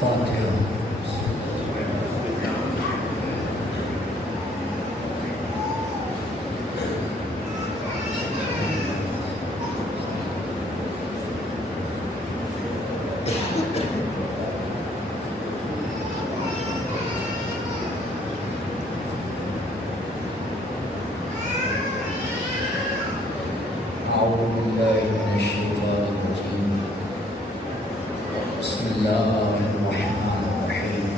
فاتحہ۔ أعوذ بالله من الشيطان الرجيم. بسم الله الرحمن الرحيم.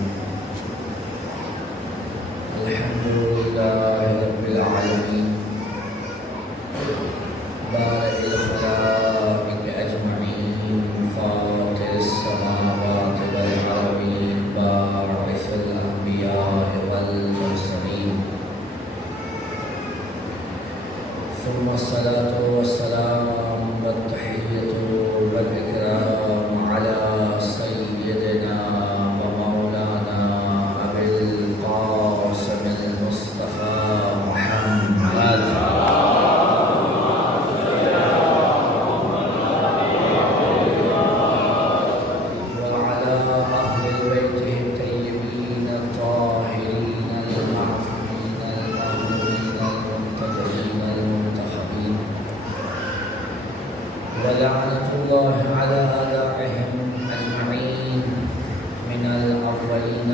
الحمد لله رب العالمين بارئ الخلائق أجمعين فاطر السماوات والأرضين باعث الأنبياء والمرسلين ثم الصلاة والسلام والتحية والإكرام على سيدنا ومولانا أبي القاسم المصطفى محمد وعلى أهل بيته الطيبين الطاهرين المعصومين المهديين المنتجبين المنتخبين ولعنة الله على أعدائهم أجمعين من الأولين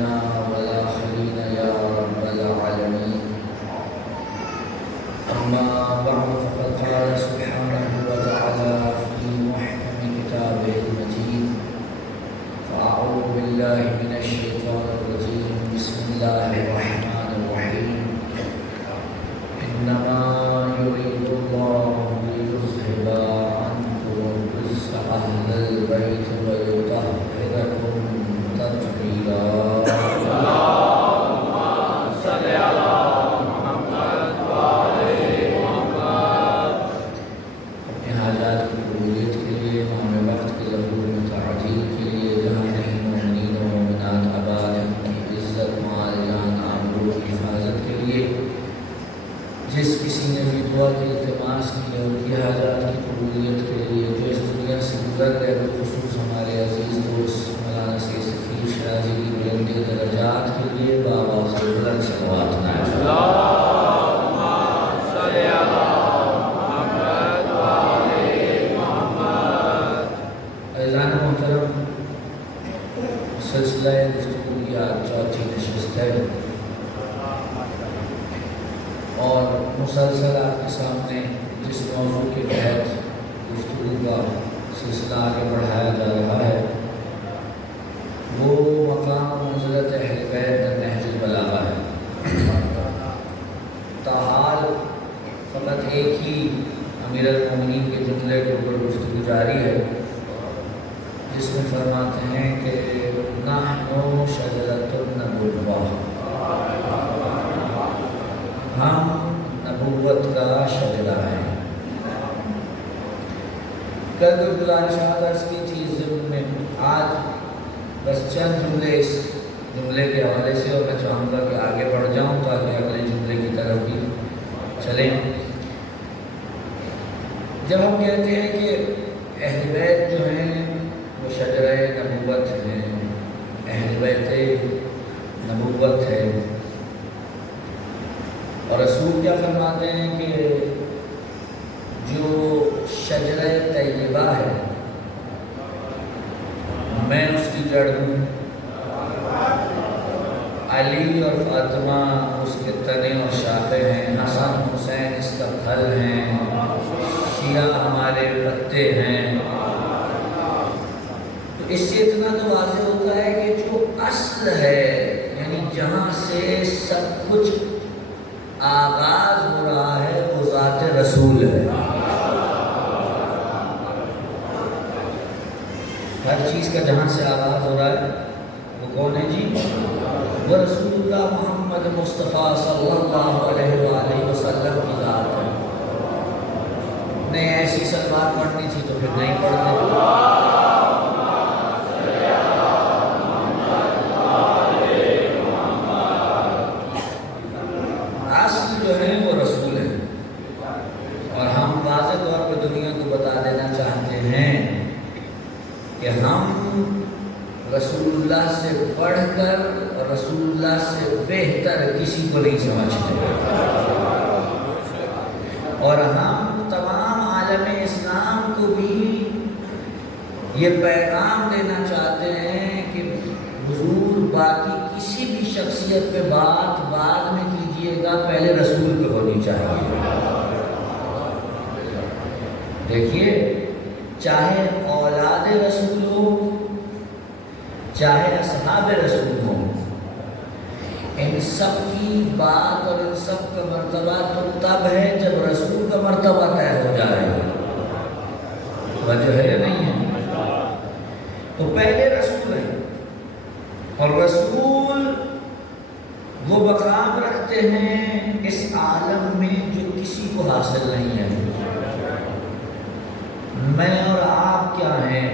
والآخرين يا رب العالمين. أما بعد فقد قال سبحانه وتعالى في محكم كتابه المجيد فأعوذ بالله من الشيطان الرجيم. بسم الله الرحمن الرحيم. إنما يريد الله ليذهب عنكم الرجس أهل البيت ويطهركم تطهيرا. اپنے حالات کی قبولیت کے لیے امام وقت کے ظہور میں تعجیل کے لیے جہاں نہیں مومنین و مومنات آباد ہیں ان کی عزت مال جان آبرو کی حفاظت کے لیے جس کسی نے بھی دعا کی التماس کی ہے ان کی حاجات کی قبولیت کے لیے جو اس دنیا سے گزر گئے بالخصوص ہمارے عزیز دوست مولانا سید سفیر شرازی کی بلند درجات کے لیے بآواز بلند صلوات نازل. عزیزان محترم، سلسلہ گفتگو کی آج چوتھی نشست ہے اور مسلسل آپ کے سامنے جس موضوع کے تحت گفتگو کا سلسلہ آگے بڑھایا جا رہا ہے وہ مقام منزلت اہل بیت نہج البلاغہ ہے. تاحال فقط ایک ہی امیر المومنین کے جملے کے اوپر گفتگو جاری ہے جس میں فرماتے ہیں کہ نحن شجرۃ النبوۃ، ہم نبوت کا شجرہ ہیں. کل جو گزارشات عرض کی تھی ضمن میں آج بس چند جملے اس جملے کے حوالے سے اور میں چاہوں گا کہ آگے بڑھ جاؤں تاکہ اگلے جملے کی طرف بھی چلیں. جب ہم کہتے ہیں کہ اہل بیت جو ہیں وہ شجرہ نبوت ہیں، اہل بیت نبوت ہے، اور رسول کیا فرماتے ہیں کہ جو شجرہ طیبہ ہے میں اس کی جڑ ہوں، علی اور فاطمہ اس کے تنے اور شاخیں ہیں، حسن حسین اس کا پھل ہیں، شیعہ ہمارے پتے ہیں. تو اس سے اتنا تو واضح ہوتا ہے کہ جو اصل ہے یعنی جہاں سے سب کچھ آغاز ہو رہا ہے وہ ذات رسول ہے. ہر چیز کا جہاں سے آغاز ہو رہا ہے وہ کون ہے جی؟ وہ رسول اللہ محمد مصطفیٰ صلی اللہ علیہ وآلہ وسلم کی ذات ہے. نہیں ایسی سلوات پڑھنی تھی تو پھر نہیں پڑھتے. اصل جو ہے وہ رسول ہے اور ہم واضح طور پہ دنیا کو بتا دینا چاہتے ہیں کہ ہم رسول رسول اللہ سے بڑھ کر اور رسول اللہ سے بہتر کسی کو نہیں سمجھتے، اور ہم تمام عالم اسلام کو بھی یہ پیغام دینا چاہتے ہیں کہ حضور باقی کسی بھی شخصیت پہ بات بعد میں کیجیے گا، پہلے رسول پہ ہونی چاہیے۔ دیکھیے، چاہے اولاد رسول ہو، چاہے اصحاب رسول ہو، ان سب کی بات اور ان سب کا مرتبہ تو تب ہے جب رسول کا مرتبہ طے ہو جائے، وجہ ہے یا نہیں ہے؟ تو پہلے رسول ہے، اور رسول وہ مقام رکھتے ہیں اس عالم میں جو کسی کو حاصل نہیں ہے۔ میں اور آپ کیا ہیں؟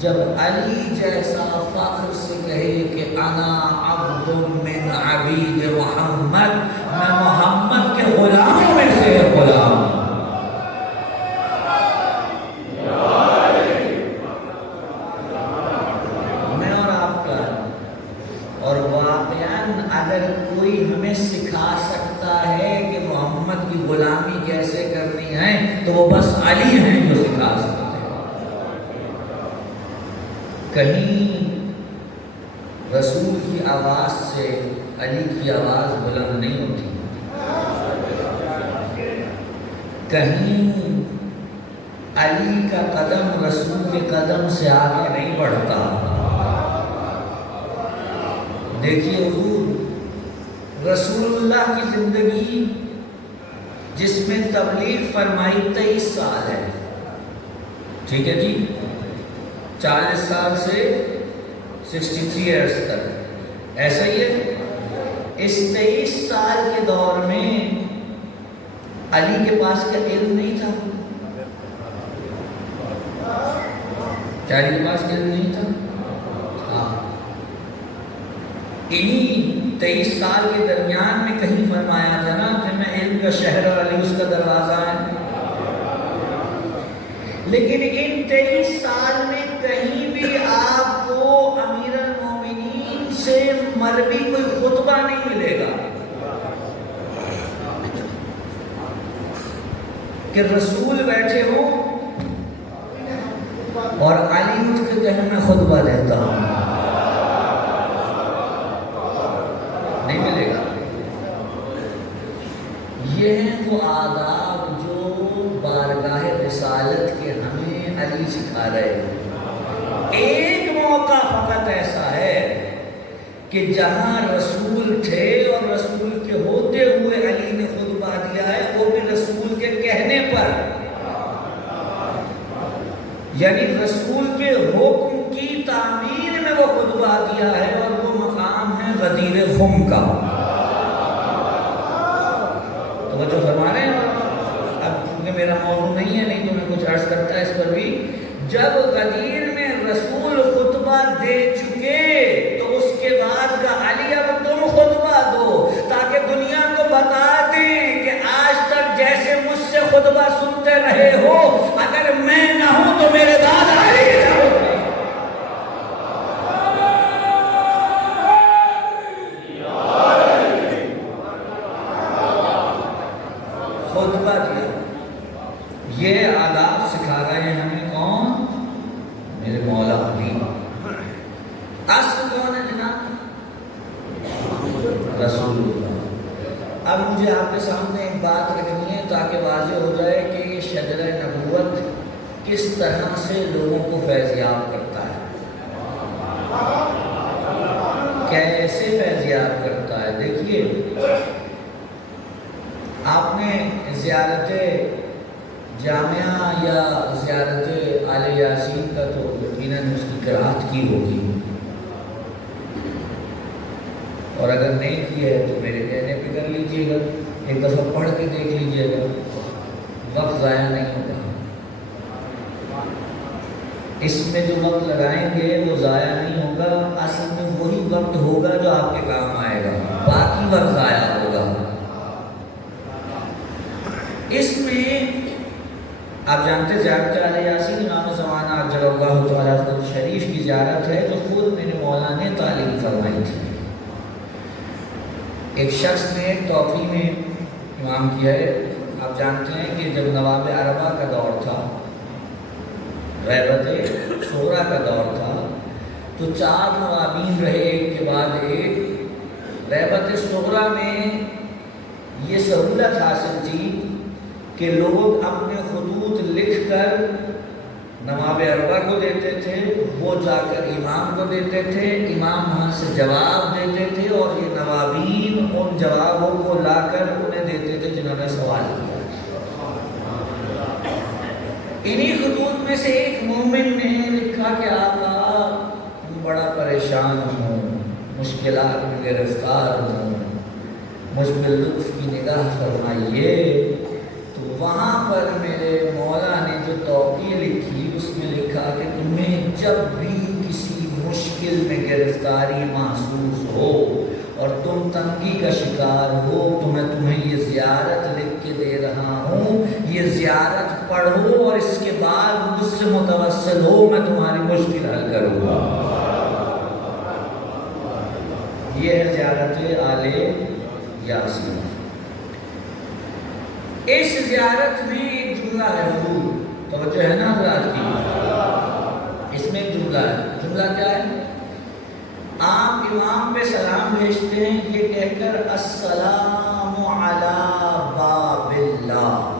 جب علی جیسا فخر سے کہے کہ انا عبد من عبید محمد، میں محمد کے غلاموں میں سے ایک غلام ہوں۔ میں اور آپ کا، اور واقعاً اگر کوئی ہمیں سکھا سکتا ہے کہ محمد کی غلامی کیسے کرنی ہے تو وہ بس علی ہیں جو سکھا سکتے ہیں۔ کہیں رسول کی آواز سے علی کی آواز بلند نہیں ہوتی، کہیں علی کا قدم رسول کے قدم سے آگے نہیں بڑھتا۔ دیکھیے حضور رسول اللہ کی زندگی جس میں تبلیغ فرمائی 23 سال ہے، ٹھیک ہے جی، 40 سال سے 63 ایئرس تک، ایسا ہی ہے۔ اس 23 سال کے دور میں علی کے پاس کیا علم نہیں تھا؟ کیا علی کے پاس علم نہیں تھا؟ ہاں، انہی 23 سال کے درمیان میں کہیں فرمایا تھا نا کہ میں علم کا شہر اور علی اس کا دروازہ ہے۔ لیکن ان 23 سال میں کہیں بھی آپ کو امیر المومنین سے مروی کوئی خطبہ نہیں ملے گا کہ رسول بیٹھے ہو اور علی اٹھ کے کہیں میں خطبہ دیتا ہوں، نہیں ملے گا۔ یہ ہیں وہ آداب جو بارگاہ رسالت کے ہمیں علی سکھا رہے ہیں۔ ایک موقع فقط ایسا ہے کہ جہاں رسول تھے اور رسول کے ہوتے ہوئے علی نے خطبہ دیا ہے، وہ بھی رسول کے کہنے پر، یعنی رسول کے حکم کی تعمیر میں وہ خطبہ دیا ہے، اور وہ مقام ہے غدیر خم کا۔ توجہ فرما رہے ہیں؟ اب کیونکہ میرا موضوع نہیں ہے، نہیں تو میں کچھ عرض کرتا ہے اس پر بھی۔ جب غدیر میں رسول خطبہ دے چکے تو اس کے بعد کا علی اب تم خطبہ دو، تاکہ دنیا کو بتا دیں کہ آج تک جیسے مجھ سے خطبہ سنتے رہے ہو، اگر میں نہ ہوں تو میرے داد علی خطبہ دیا۔ یہ آداب سکھا رہے ہیں ہمیں کون؟ میرے مولا علی۔ اصل کون ہے جناب؟ رسول اللہ۔ اب مجھے آپ کے سامنے ایک بات رکھنی ہے تاکہ واضح ہو جائے کہ یہ شجرہ نبوت کس طرح سے لوگوں کو فیضیاب کرتا ہے، کیسے فیضیاب کرتا ہے۔ دیکھیے، آپ نے زیارت جامعہ یا زیارت آل یاسین کا تو یقیناً اس کی قرأت کی ہوگی، اور اگر نہیں کی ہے تو میرے کہنے پہ کر لیجیے گا، ایک دفعہ پڑھ کے دیکھ لیجیے گا، وقت ضائع نہیں ہوگا۔ اس میں جو وقت لگائیں گے وہ ضائع نہیں ہوگا، اصل میں وہی وقت ہوگا جو آپ کے کام آئے گا، باقی وقت ضائع ہوگا۔ اس میں آپ جانتے زیارت آل یاسین امام زمانہ عجل اللہ تعالیٰ شریف کی زیارت زیارت ہے جو خود میرے مولا نے تعلیم فرمائی تھی۔ ایک شخص نے توفی میں امام کیا ہے۔ آپ جانتے ہیں کہ جب نواب اربع کا دور تھا، غیبت صغریٰ کا دور تھا، تو 4 نوابین رہے ایک کے بعد ایک۔ غیبت صغریٰ میں یہ سہولت حاصل تھی کہ لوگ اپنے خطوط لکھ کر نواب اربع کو دیتے تھے، وہ جا کر امام کو دیتے تھے، امام وہاں سے جواب دیتے تھے، اور یہ نوابین ان جوابوں کو لا کر انہیں دیتے تھے جنہوں نے سوال کیا۔ انہی خطوط میں سے ایک مومن نے لکھا کہ آقا بڑا پریشان ہوں، مشکلات میں گرفتار ہوں، مجھ پہ لطف کی نگاہ فرمائیے۔ تو وہاں پر میرے مولا نے جو توقیع لکھی اس میں لکھا کہ تمہیں جب بھی کسی مشکل میں گرفتاری محسوس ہو اور تم تنگی کا شکار ہو تو میں تمہیں یہ زیارت لکھ کے دے رہا ہوں، یہ زیارت پڑھو اور اس کے بعد مجھ سے متوسل ہو، میں تمہاری مشکل حل کروں گا۔ یہ ہے زیارت آل یاسین۔ اس زیارت میں ایک جملہ ہے، حضور توجہ ہے نا حضرات کی، اس میں ایک جملہ ہے۔ جملہ کیا ہے؟ آپ امام پہ سلام بھیجتے ہیں یہ کہہ کر السلام علی باب اللہ،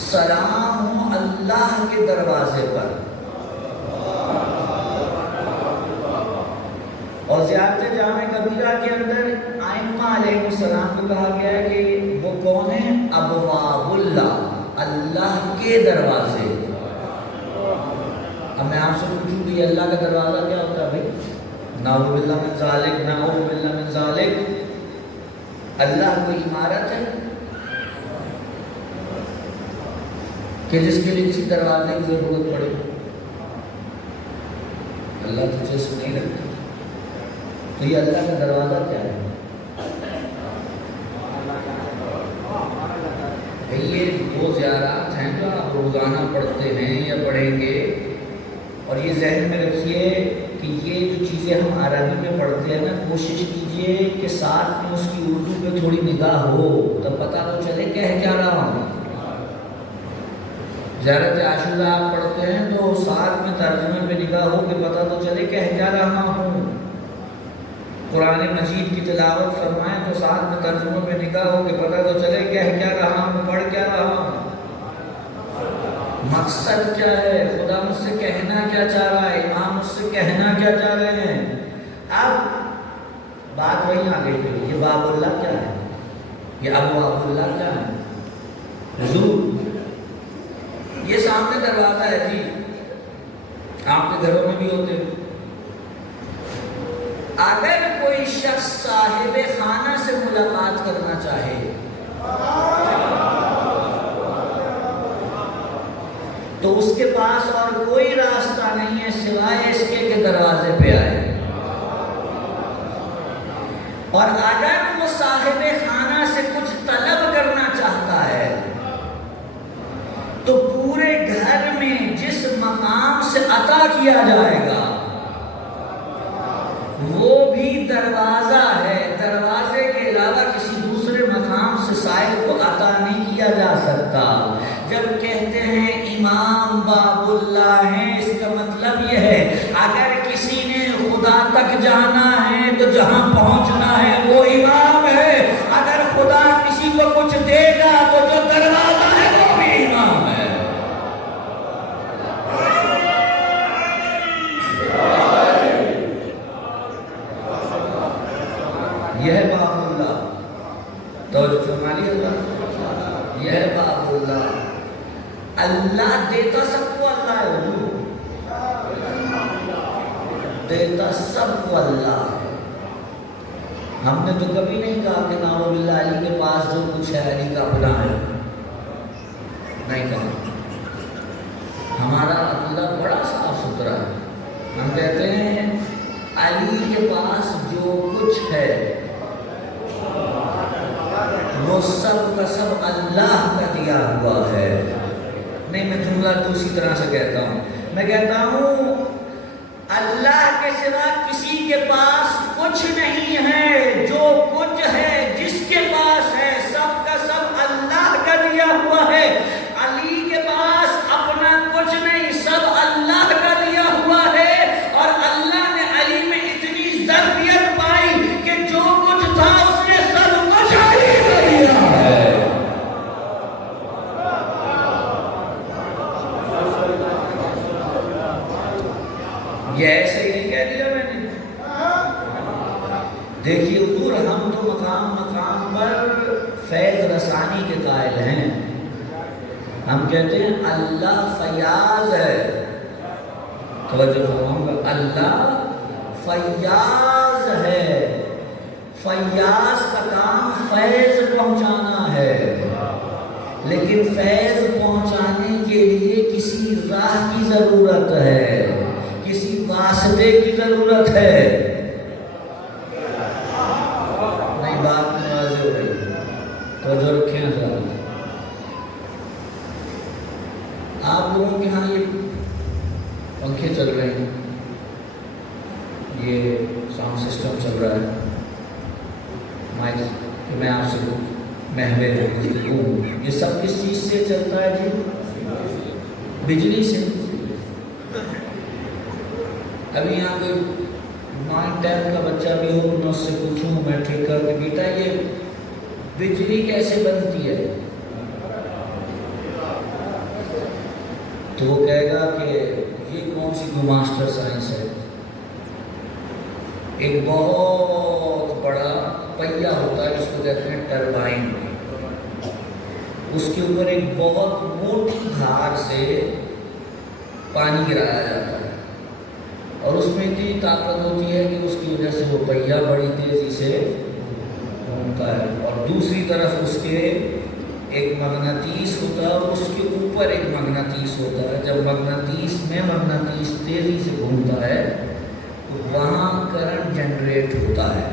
سلام ہو اللہ کے دروازے پر۔ اور زیارت جامع کبیرہ کے اندر ائمہ علیہ السلام کو کہا گیا ہے کہ وہ کون ہیں؟ ابواب اللہ، اللہ کے دروازے۔ اب میں آپ سے پوچھوں کہ اللہ کا دروازہ کیا ہوتا ہے بھائی؟ نعوذ باللہ من ذالک، نعوذ باللہ من ذالک۔ اللہ کوئی عمارت ہے کہ جس کے لیے کسی دروازے کی ضرورت پڑے؟ اللہ تو جسم نہیں رکھتا، تو یہ اللہ کا دروازہ کیا ہے؟ یہ 2 زیارات ہیں جو آپ روزانہ پڑھتے ہیں یا پڑھیں گے، اور یہ ذہن میں رکھیے کہ یہ جو چیزیں ہم عربی میں پڑھتے ہیں نا، کوشش کیجئے کہ ساتھ میں اس کی اردو پہ تھوڑی نگاہ ہو تو پتہ تو چلے کہہ کیا رہا ہوں۔ زیارت عاشورہ آپ پڑھتے ہیں تو ساتھ میں ترجمے پہ نگاہ ہو کہ پتہ تو چلے کہہ کیا رہا ہوں۔ قرآن مجید کی تلاوت فرمائیں تو ساتھ میں ترجمے پہ نگاہ ہو کہ پتہ تو چلے کہہ کیا رہا ہوں، پڑھ کیا رہا ہوں، مقصد کیا ہے، خدا مجھ سے کہنا کیا چاہ رہا ہے، امام مجھ سے کہنا کیا چاہ رہے ہیں۔ اب بات وہیں آگے گئی، یہ باب اللہ کیا ہے، یہ ابواب اللہ کیا ہے؟ حضور یہ سامنے دروازہ ہے جی، آپ کے گھروں میں بھی ہوتے ہیں۔ اگر کوئی شخص صاحب خانہ سے ملاقات کرنا چاہے تو اس کے پاس اور کوئی راستہ نہیں ہے سوائے اس کے کہ دروازے پہ آئے، اور اگر وہ صاحب خانہ سے کچھ طلب کرنا چاہتا ہے تو پورے گھر میں جس مقام سے عطا کیا جائے گا وہ بھی دروازہ ہے، دروازے کے علاوہ کسی دوسرے مقام سے سائل کو عطا نہیں کیا جا سکتا۔ جب کہتے ہیں امام باب اللہ ہیں، اس کا مطلب یہ ہے اگر کسی نے خدا تک جانا ہے تو جہاں پہنچنا ہے وہ امام ہے، اگر خدا کسی کو کچھ دے گا تو جو دروازہ ہے وہ بھی امام ہے۔ یہ ہے باب اللہ، توجہ فرمائیے اللہ، یہ ہے باب اللہ۔ اللہ دیتا سب کو اللہ ہے، حضور دیتا سب کو اللہ ہے۔ ہم نے تو کبھی نہیں کہا کہ نعوذ باللہ علی کے پاس جو کچھ ہے علی کا اپنا ہے، نہیں کہا۔ ہمارا عقیدہ بڑا صاف ستھرا ہے، ہم کہتے ہیں علی کے پاس جو کچھ ہے وہ سب کا سب اللہ کا دیا ہوا ہے۔ نہیں، میں جملہ دوسری طرح سے کہتا ہوں، میں کہتا ہوں اللہ کے سوا کسی کے پاس کچھ نہیں ہے، جو کچھ ہے جس کے پاس ہے سب کا سب اللہ کا دیا ہوا ہے۔ علی کے پاس اپنا کچھ نہیں، سب اللہ کا دیا ہوا ہے، اور اللہ نے علی میں اتنی ظرفیت پائی کہ جو کچھ تھا اس نے سب کچھ علی کو دیا ہے۔ یہ ایسے ہی نہیں کہہ دیا میں نے۔ دیکھیے حضور، ہم تو مقام مقام پر فیض رسانی کے قائل ہیں۔ ہم کہتے ہیں اللہ فیاض ہے، توجہ فرماؤں گا، اللہ فیاض ہے۔ فیاض کا کام فیض پہنچانا ہے، لیکن فیض پہنچانے کے لیے کسی راہ کی ضرورت ہے، کسی واسطے کی ضرورت ہے۔ نہیں بات میں واضح ہو رہی، توجہ رکھیں حضرات۔ آپ لوگوں کے ہاں یہ پنکھے چل رہے ہیں، یہ ساؤنڈ سسٹم چل رہا ہے، مائک کہ میں آپ سے محوے گفتگو، یہ سب کس چیز سے چلتا ہے جی؟ بجلی سے۔ ابھی یہاں کوئی 9-10 کا بچہ بھی ہو، میں اس سے پوچھوں میٹرک کر کے، بیٹا یہ بجلی کیسے بنتی ہے؟ تو وہ کہے گا کہ یہ کون سی ماسٹر سائنس ہے۔ ایک بہت بڑا پہیا ہوتا ہے جس کو کہتے ہیں ٹربائن، اس کے اوپر ایک بہت موٹی دھار سے پانی گرایا جاتا ہے، اور اس میں اتنی طاقت ہوتی ہے کہ اس کی وجہ سے وہ پہیا بڑی تیزی سے گھومتا ہے، اور دوسری طرف اس کے ایک مغناطیس ہوتا ہے، اس کے اوپر ایک مغناطیس ہوتا ہے۔ جب مغناطیس تیزی سے گھومتا ہے تو وہاں کرنٹ جنریٹ ہوتا ہے،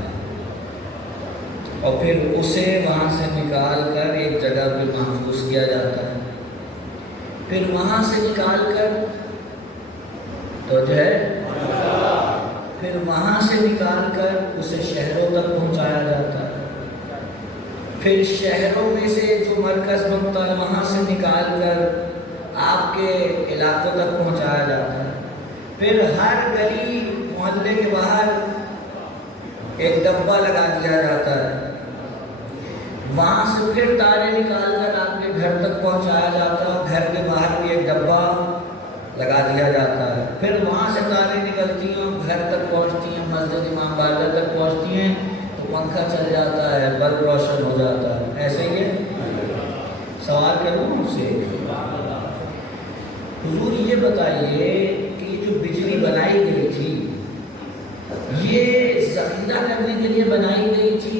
اور پھر اسے وہاں سے نکال کر ایک جگہ پہ محفوظ کیا جاتا ہے، پھر وہاں سے نکال کر تو جو ہے پھر وہاں سے نکال کر اسے شہروں تک پہنچایا جاتا ہے، پھر شہروں میں سے جو مرکز بنتا ہے وہاں سے نکال کر آپ کے علاقوں تک پہنچایا جاتا ہے، پھر ہر گلی محلے کے باہر ایک ڈبہ لگا دیا جاتا ہے، وہاں سے پھر تارے نکال کر آپ کے گھر تک پہنچایا جاتا ہے، گھر کے باہر بھی ایک ڈبہ لگا دیا جاتا ہے، پھر وہاں سے تاریں نکلتی ہیں، گھر تک پہنچتی ہیں، مسجد امام باقر تک پہنچتی ہیں، تو پنکھا چل جاتا ہے، بلب روشن ہو جاتا ہے۔ ایسے ہی ہے؟ سوال کروں مجھ سے، حضور یہ بتائیے کہ یہ جو بجلی بنائی گئی تھی یہ ذخیرہ کرنے کے لیے بنائی گئی تھی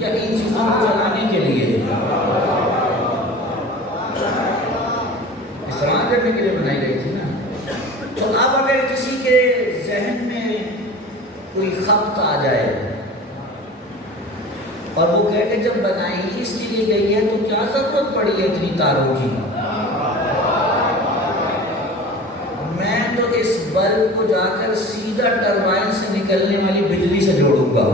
یا ان چیزوں کو چلانے کے لیے؟ استعمال کرنے کے لیے بنائی گئی تھی نا۔ تو اب اگر کسی کے ذہن میں کوئی خبط آ جائے اور وہ کہے کہ جب بنائی اس کے لیے گئی ہے تو کیا ضرورت پڑی ہے اتنی تاروں کی؟ میں تو اس بلب کو جا کر سیدھا ٹربائن سے نکلنے والی بجلی سے جوڑوں گا،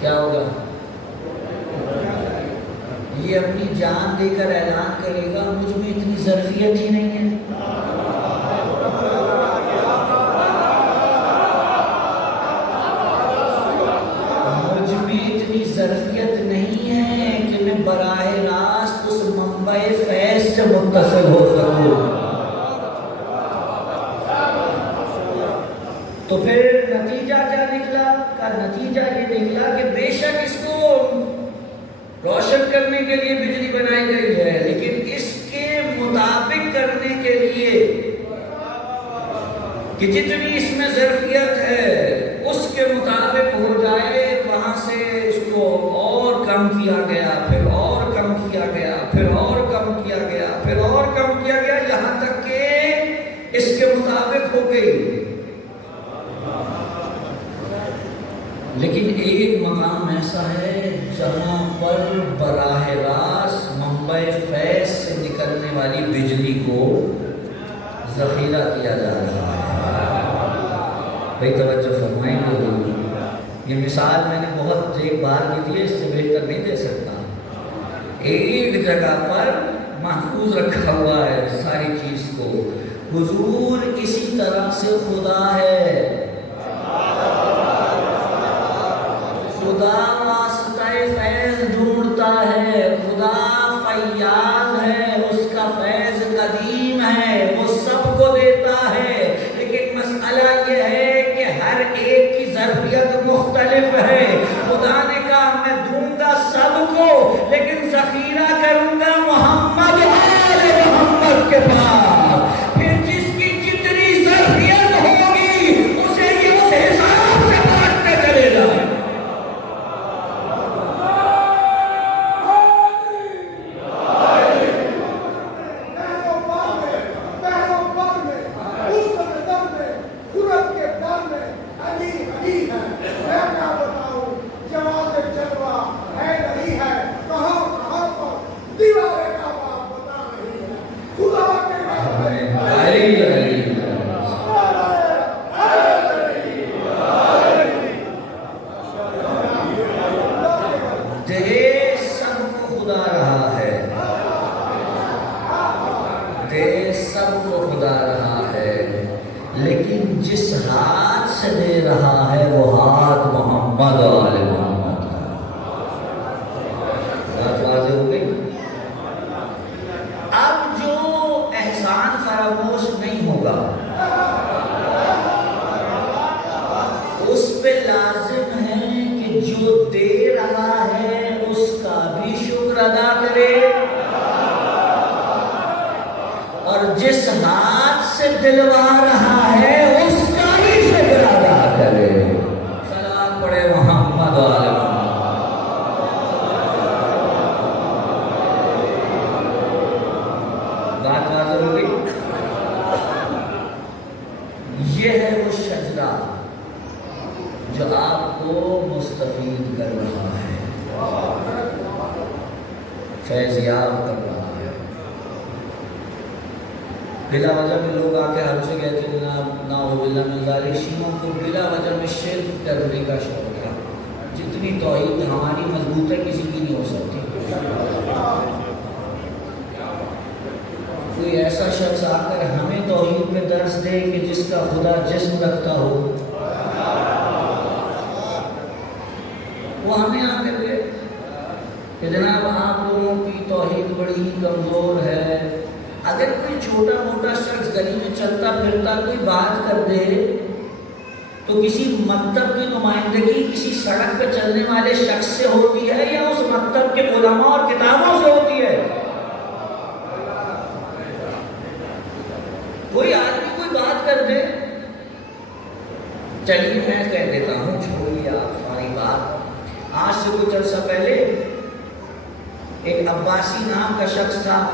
کیا ہوگا؟ یہ اپنی جان دے کر اعلان کرے گا مجھ میں اتنی ظرفیت ہی نہیں ہے، مجھ میں اتنی ظرفیت نہیں ہے کہ میں براہ راست اس منبع فیض سے متصل ہو سکوں۔ تو پھر نتیجہ کیا نکلا؟ کا نتیجہ یہ نکلا کہ بے شک اس کو روشن کرنے کے لیے بجلی بنائی گئی ہے، لیکن اس کے مطابق کرنے کے لیے کہ جتنی اس میں ظرفیت ہے اس کے مطابق ہو جائے، وہاں سے اس کو اور کم کیا گیا، پھر اور کم کیا گیا، پھر اور کم کیا گیا، پھر اور کم کیا گیا، یہاں تک کہ اس کے مطابق ہو گئی۔ لیکن ایک مقام ایسا ہے جہاں پر براہ راست منبع فیض سے نکلنے والی بجلی کو ذخیرہ کیا جا رہا ہے۔ بھائی توجہ فرمائیں گے، یہ مثال میں نے بہت ایک بار کی تھی، اس سے بہتر نہیں دے سکتا۔ ایک جگہ پر محفوظ رکھا ہوا ہے ساری چیز کو۔ حضور اسی طرح سے خدا ہے، خدا واسطہ فیض ڈھونڈتا ہے، خدا فیاض ہے، اس کا فیض قدیم ہے، وہ سب کو دیتا ہے، لیکن مسئلہ یہ ہے کہ ہر ایک کی ظرفیت مختلف ہے۔ خدا نے کہا میں دوں گا سب کو، لیکن ذخیرہ کروں گا محمد آل محمد کے پاس۔ پھر جس کی جتنی ظرفیت ہوگی اسے یہ اس حساب سے بانٹتے چلے جائے۔ لیکن جس ہاتھ سے دے رہا ہے وہ ہاتھ محمد آل محمد کا۔ بات واضح ہو گئی؟ اب جو احسان فراموش نہیں ہوگا اس پہ لازم ہے کہ جو دے رہا ہے اس کا بھی شکر ادا کرے، اور جس ہاتھ سے دلوا رہا ہے اس کا بھی شکر ادا کرے۔ سلام پڑھے محمد آل محمد۔ بات واضح ہو گئی؟ یہ ہے وہ شجرہ جو آپ کو مستفید کر رہا ہے، فیضیاب کر رہا ہے۔ بلا وجہ میں لوگ آ کے ہم سے کہتے ہیں جناب نعوذ باللہ من ذالک، شیعوں کو بلا وجہ میں شرک کرنے کا شوق ہے۔ جتنی توحید ہماری مضبوط ہے کسی کی نہیں ہو سکتی۔ کوئی ایسا شخص آ کر ہمیں توحید میں درس دے کہ جس کا خدا جسم رکھتا ہو، وہ ہمیں آ کر دے کہ جناب آپ لوگوں کی توحید بڑی ہی کمزور ہے۔ اگر کوئی چھوٹا موٹا شخص گلی میں چلتا پھرتا کوئی بات کر دے تو کسی مکتب کی نمائندگی کسی سڑک پہ چلنے والے شخص سے ہوتی ہے یا اس مکتب کے علماء اور کتابوں سے ہوتی ہے؟ کوئی آدمی کوئی بات کر دے، چلیے میں کہہ دیتا ہوں، چھوڑیے آپ ساری بات۔ آج سے کچھ عرصہ پہلے ایک عباسی نام کا شخص تھا،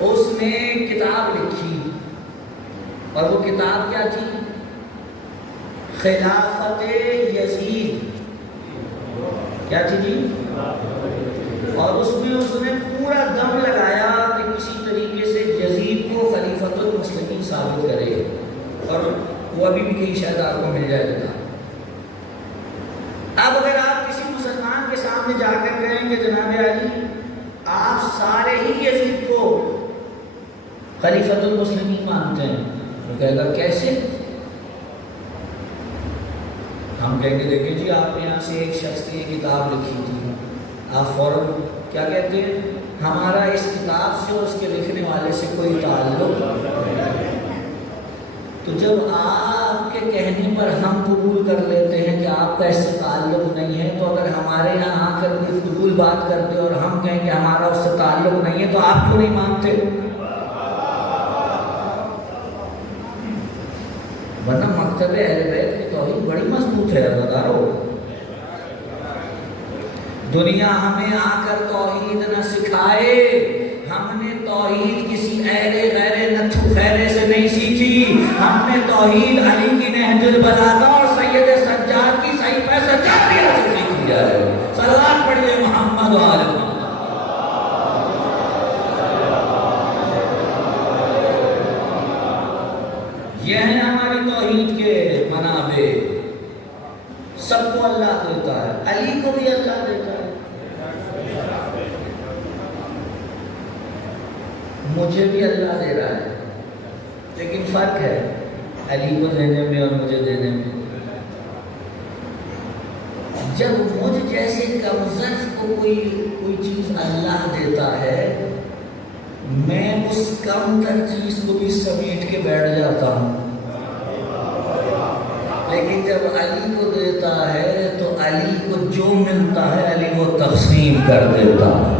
اس نے کتاب لکھی، اور وہ کتاب کیا تھی؟ خلافت یزید۔ کیا تھی جی؟ اور اس میں پورا دم لگایا کہ کسی طریقے سے یزید کو خلیفۃ المسلمین ثابت کرے، اور وہ ابھی بھی کہیں شاید آپ کو مل جائے گا۔ اب اگر آپ کسی مسلمان کے سامنے جا کر کہیں کہ جناب علی آپ سارے ہی یزید کو خلیفۃ المسلمین مانتے ہیں، وہ کہے گا کیسے؟ ہم کہیں گے دیکھیں جی آپ نے یہاں سے ایک شخص کی کتاب لکھی تھی، آپ فوراً کیا کہتے ہیں؟ ہمارا اس کتاب سے اور اس کے لکھنے والے سے کوئی تعلق نہیں۔ تو جب آپ کے کہنے پر ہم قبول کر لیتے ہیں کہ آپ کا اس سے تعلق نہیں ہے، تو اگر ہمارے یہاں آ کر کوئی فضول بات کرتے اور ہم کہیں کہ ہمارا اس سے تعلق نہیں ہے، تو آپ کیوں نہیں مانتے؟ ورنہ مکتب اہل بیت کی توحید بڑی مضبوط ہے عزیزانو۔ دنیا ہمیں آ کر توحید نہ سکھائے، ہم نے توحید کسی ایرے غیرے نتھو خیرے سے نہیں سیکھی، ہم نے توحید علی کی نہج البلاغہ اور سید سجاد کی صحیفہ سجادیہ سے سیکھی ہے۔ صلوات پڑھیے محمد و آل محمد۔ یہ ہیں ہماری توحید کے منابع. سب کو اللہ دیتا ہے، علی کو بھی اللہ دیتا ہے، مجھے بھی اللہ دے رہا ہے، لیکن فرق ہے علی کو دینے میں اور مجھے دینے میں. جب مجھ جیسے کمزرف کو کوئی چیز اللہ دیتا ہے، میں اس کم تر چیز کو بھی سمیٹ کے بیٹھ جاتا ہوں. لیکن جب علی کو دیتا ہے تو علی کو جو ملتا ہے علی کو تقسیم کر دیتا ہے.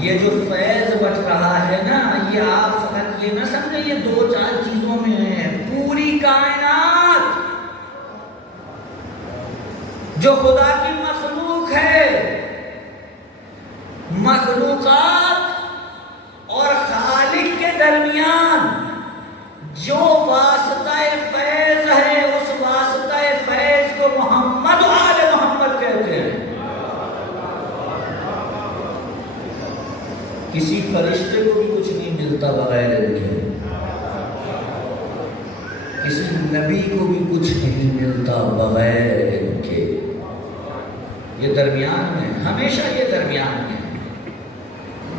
یہ جو فیض بٹ رہا ہے نا، یہ آپ فقط یہ نہ سمجھیں یہ 2-4 چیزوں میں ہے. پوری کائنات جو خدا کی مخلوق ہے، مخلوقات اور خالق کے درمیان جو واسطہ فیض ہے، اس واسطہ فیض کو محمد و آل محمد کہتے ہیں. کسی فرشتے کو بھی کچھ نہیں ملتا بغیر ان کے، کسی نبی کو بھی کچھ نہیں ملتا بغیر ان کے. یہ درمیان میں، ہمیشہ یہ درمیان میں.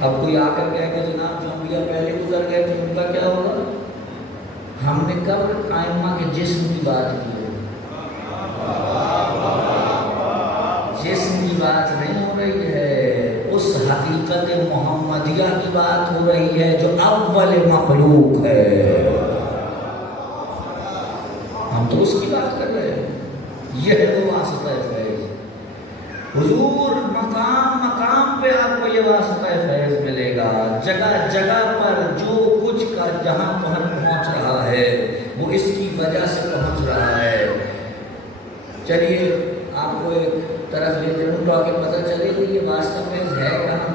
اب کوئی آ کر کہے کہ جناب جو انبیاء پہلے گزر گئے تھے ان کا کیا ہوگا؟ ہم نے کب ائمہ کے جسم کی بات کی ہے؟ جسم کی بات نہیں ہو رہی ہے، اس حقیقت محمدیہ کی بات ہو رہی ہے جو اول مخلوق ہے. ہم تو اس کی بات کر رہے ہیں. یہ ہے وہ واسطہ فیض. حضور مقام مقام پہ آپ کو یہ واسطہ فیض ملے گا. جگہ جگہ پر جو کچھ کا جہاں پہنچ رہا ہے وہ اس کی وجہ سے پہنچ رہا ہے. چلیے آپ کو ایک طرف لے چلوں تاکہ پتہ چلے کہ یہ واسطہ فیض ہے کہاں.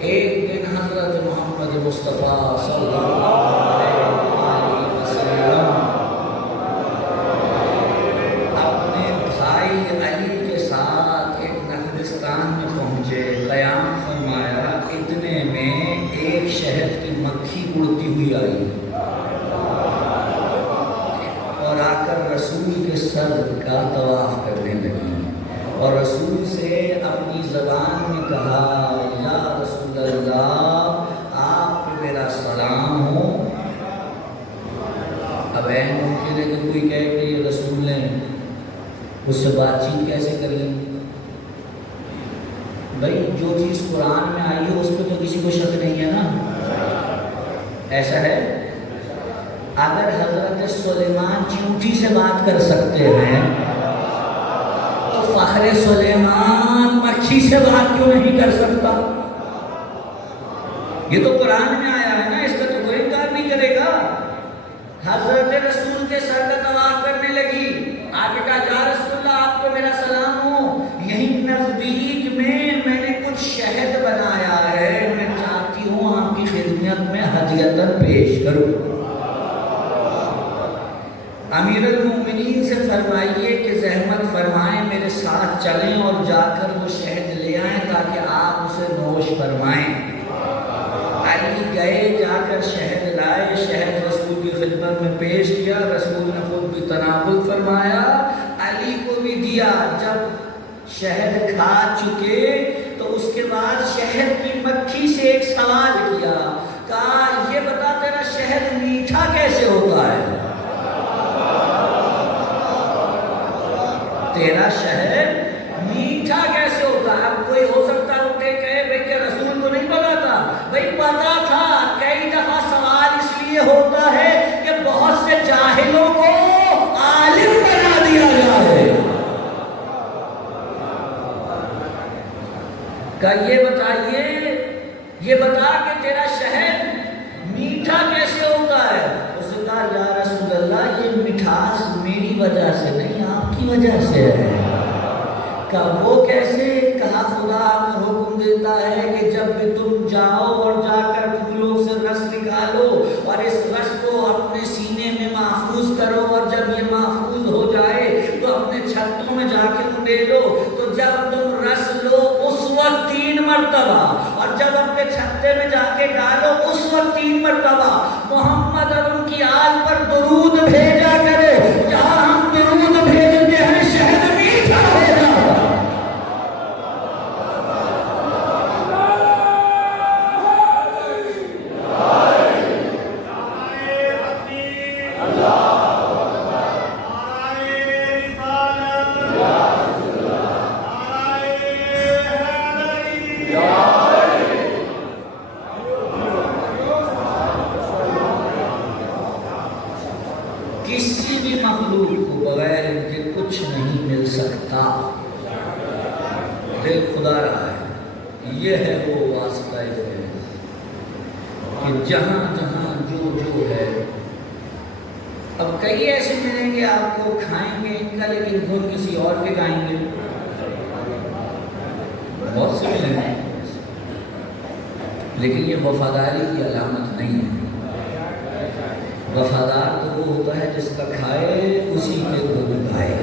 ایک دن حضرت محمد مصطفیٰ صلی اللہ علیہ وسلم اپنے بھائی علی کے ساتھ ایک نخلستان میں پہنچے. قیام فرمایا، اتنے میں ایک شہد کی مکھی اڑتی ہوئی آئی اور آ کر رسول کے سر کا طواف کرنے لگی اور رسول سے اپنی زبان میں کہا، یا رسول اللہ آپ پہ میرا سلام ہو. اب این ممکن ہے کہ کوئی کہے کہ یہ رسول نے اس سے بات چیت کیسے کر لی؟ بھائی جو چیز قرآن میں آئی ہے اس پہ تو کسی کو شک نہیں ہے نا. ایسا ہے اگر حضرت سلیمان چیونٹی سے بات کر سکتے ہیں تو فخر سلیمان مکھی سے بات کیوں نہیں کر سکتا؟ یہ تو قرآن میں آیا ہے نا، اس کا تو کوئی انکار نہیں کرے گا. حضرت رسول کے سر کا طواف کرنے لگی. آگے کہا، یا رسول اللہ آپ کو میرا سلام ہو، یہیں نزدیک میں نے کچھ شہد بنایا ہے، میں چاہتی ہوں آپ کی خدمت میں ہدیۃً پیش کروں. امیر المومنین سے فرمائیے کہ زحمت فرمائیں میرے ساتھ چلیں اور جا کر وہ شہد لے آئیں تاکہ آپ اسے نوش فرمائیں. علی گئے، جا کر شہد لائے، شہد رسول کی خدمت میں پیش کیا. رسول نے خود بھی تناول فرمایا، علی کو بھی دیا. جب شہد کھا چکے تو اس کے بعد شہد کی مکھی سے ایک سوال کیا، کہا یہ بتا تیرا شہد میٹھا کیسے ہوتا ہے؟ تیرا شہد میٹھا کیسے ہوتا ہے؟ اب کوئی ہو سکتا ہے کہ کہے بھئی کہ رسول کو نہیں پتا تھا. بھئی پتا تھا. کئی دفعہ سوال اس لیے ہوتا ہے کہ بہت سے جاہلوں کو عالم بنا دیا جائے. کہ یہ بتائیے، یہ بتا کہ تیرا شہد میٹھا کیسے ہوتا ہے؟ اس نے کہا، یا رسول اللہ یہ مٹھاس میری وجہ سے نہیں آپ کی وجہ سے ہے. کہ وہ کیسے؟ کہا خدا ہمیں حکم دیتا ہے کہ جب بھی تم جاؤ اور جا کر پھولوں سے رس نکالو اور اس رس کو اپنے سینے میں محفوظ کرو، اور جب یہ محفوظ ہو جائے تو اپنے چھتوں میں جا کے اڈے لو. تو جب تم رس لو اس وقت 3 مرتبہ، اور جب اپنے چھتے میں جا کے ڈالو اس وقت 3 مرتبہ محمد اور ان کی آل پر درود بھیجا کرو. جہاں ہم درود بھیجتے ہیں شہد میٹھا ہو جاتا. کسی بھی مخلوق کو بغیر ان کے کچھ نہیں مل سکتا. دل خدا رہا ہے. یہ ہے وہ واسطہ فیض کہ جہاں جہاں جو ہے. اب کئی ایسے ملیں گے آپ کو کھائیں گے ان کا لیکن دھن کسی اور کے گائیں گے. بہت سے ملیں گے لیکن یہ وفاداری کی علامت نہیں ہے. وفادار تو وہ ہوتا ہے جس کا کھائے اسی کے دھن گائے.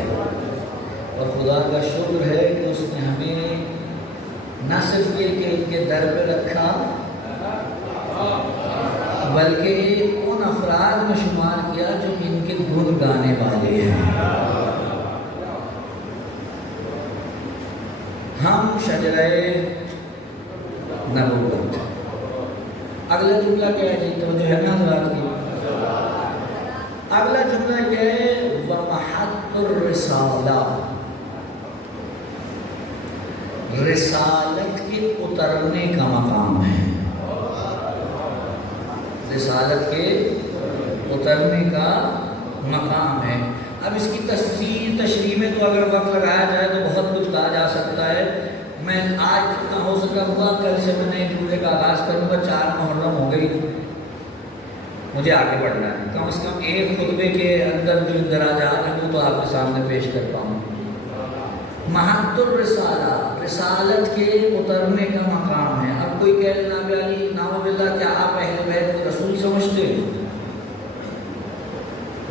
اور خدا کا شکر ہے کہ اس نے ہمیں نہ صرف یہ کہ ان کے در پہ رکھا بلکہ ان افراد میں شمار کیا جو ان کے دھن گانے والے ہیں. ہم شجرہ نبوت. اگلا جملہ کیا ہے جی؟ توجہ ہے نا حضرات کی؟ اگلا جملہ یہ ہے وَمَحَطُّ الرِّسَالَةِ. رسالت کے اترنے کا مقام ہے. رسالت کے اترنے کا مقام ہے. اب اس کی تشریح میں تو اگر وقت لگایا جائے تو بہت کچھ کہا جا سکتا ہے. میں آج جتنا ہو سکا ہوا کل سے میں نئے جملے کا آغاز کروں گا. 4 محرم ہو گئی, مجھے آگے بڑھنا ہے. کم از کم ایک خطبے کے اندر جو اندراجات ہیں وہ تو آپ کے سامنے پیش کر پاؤں. محط الرسالہ, رسالت کے اترنے کا مقام ہے. اب کوئی کہہ جناب علی نعوذ باللہ کیا آپ اہل بیت کو رسول سمجھتے ہیں؟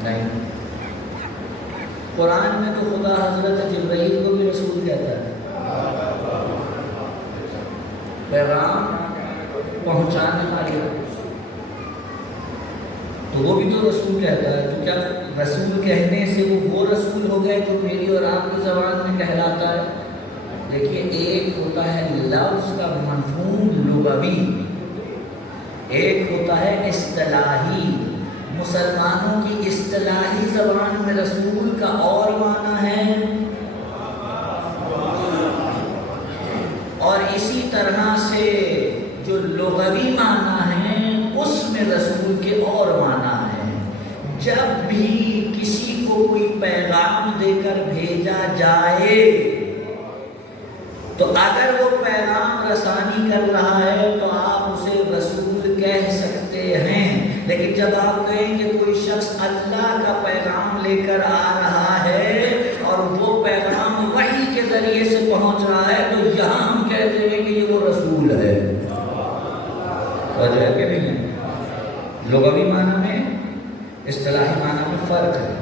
نہیں. قرآن میں تو خدا حضرت جبرائیل کو بھی رسول کہتا ہے. پیغام پہنچانے والا تو وہ بھی تو رسول کہتا ہے. تو کیا رسول کہنے سے وہ رسول ہو گئے جو میری اور آپ کی زبان میں کہلاتا ہے؟ دیکھیے, ایک ہوتا ہے لفظ کا مفہوم لغوی, ایک ہوتا ہے اصطلاحی. مسلمانوں کی اصطلاحی زبان میں رسول کا اور معنی ہے, اور اسی طرح سے جو لغوی معنی ہے اس میں رسول کے اور معنی ہیں. جب بھی کسی کو کوئی پیغام دے کر بھیجا جائے تو اگر وہ پیغام رسانی کر رہا ہے تو آپ اسے رسول کہہ سکتے ہیں. لیکن جب آپ کہیں کہ کوئی شخص اللہ کا پیغام لے کر آ رہا ہے اور وہ پیغام وحی کے ذریعے سے پہنچ رہا ہے تو یہاں ہم کہتے ہیں کہ یہ وہ رسول ہے. وجہ کہ نہیں ہے. لغوی معنی میں اصطلاحی معنی میں فرق ہے.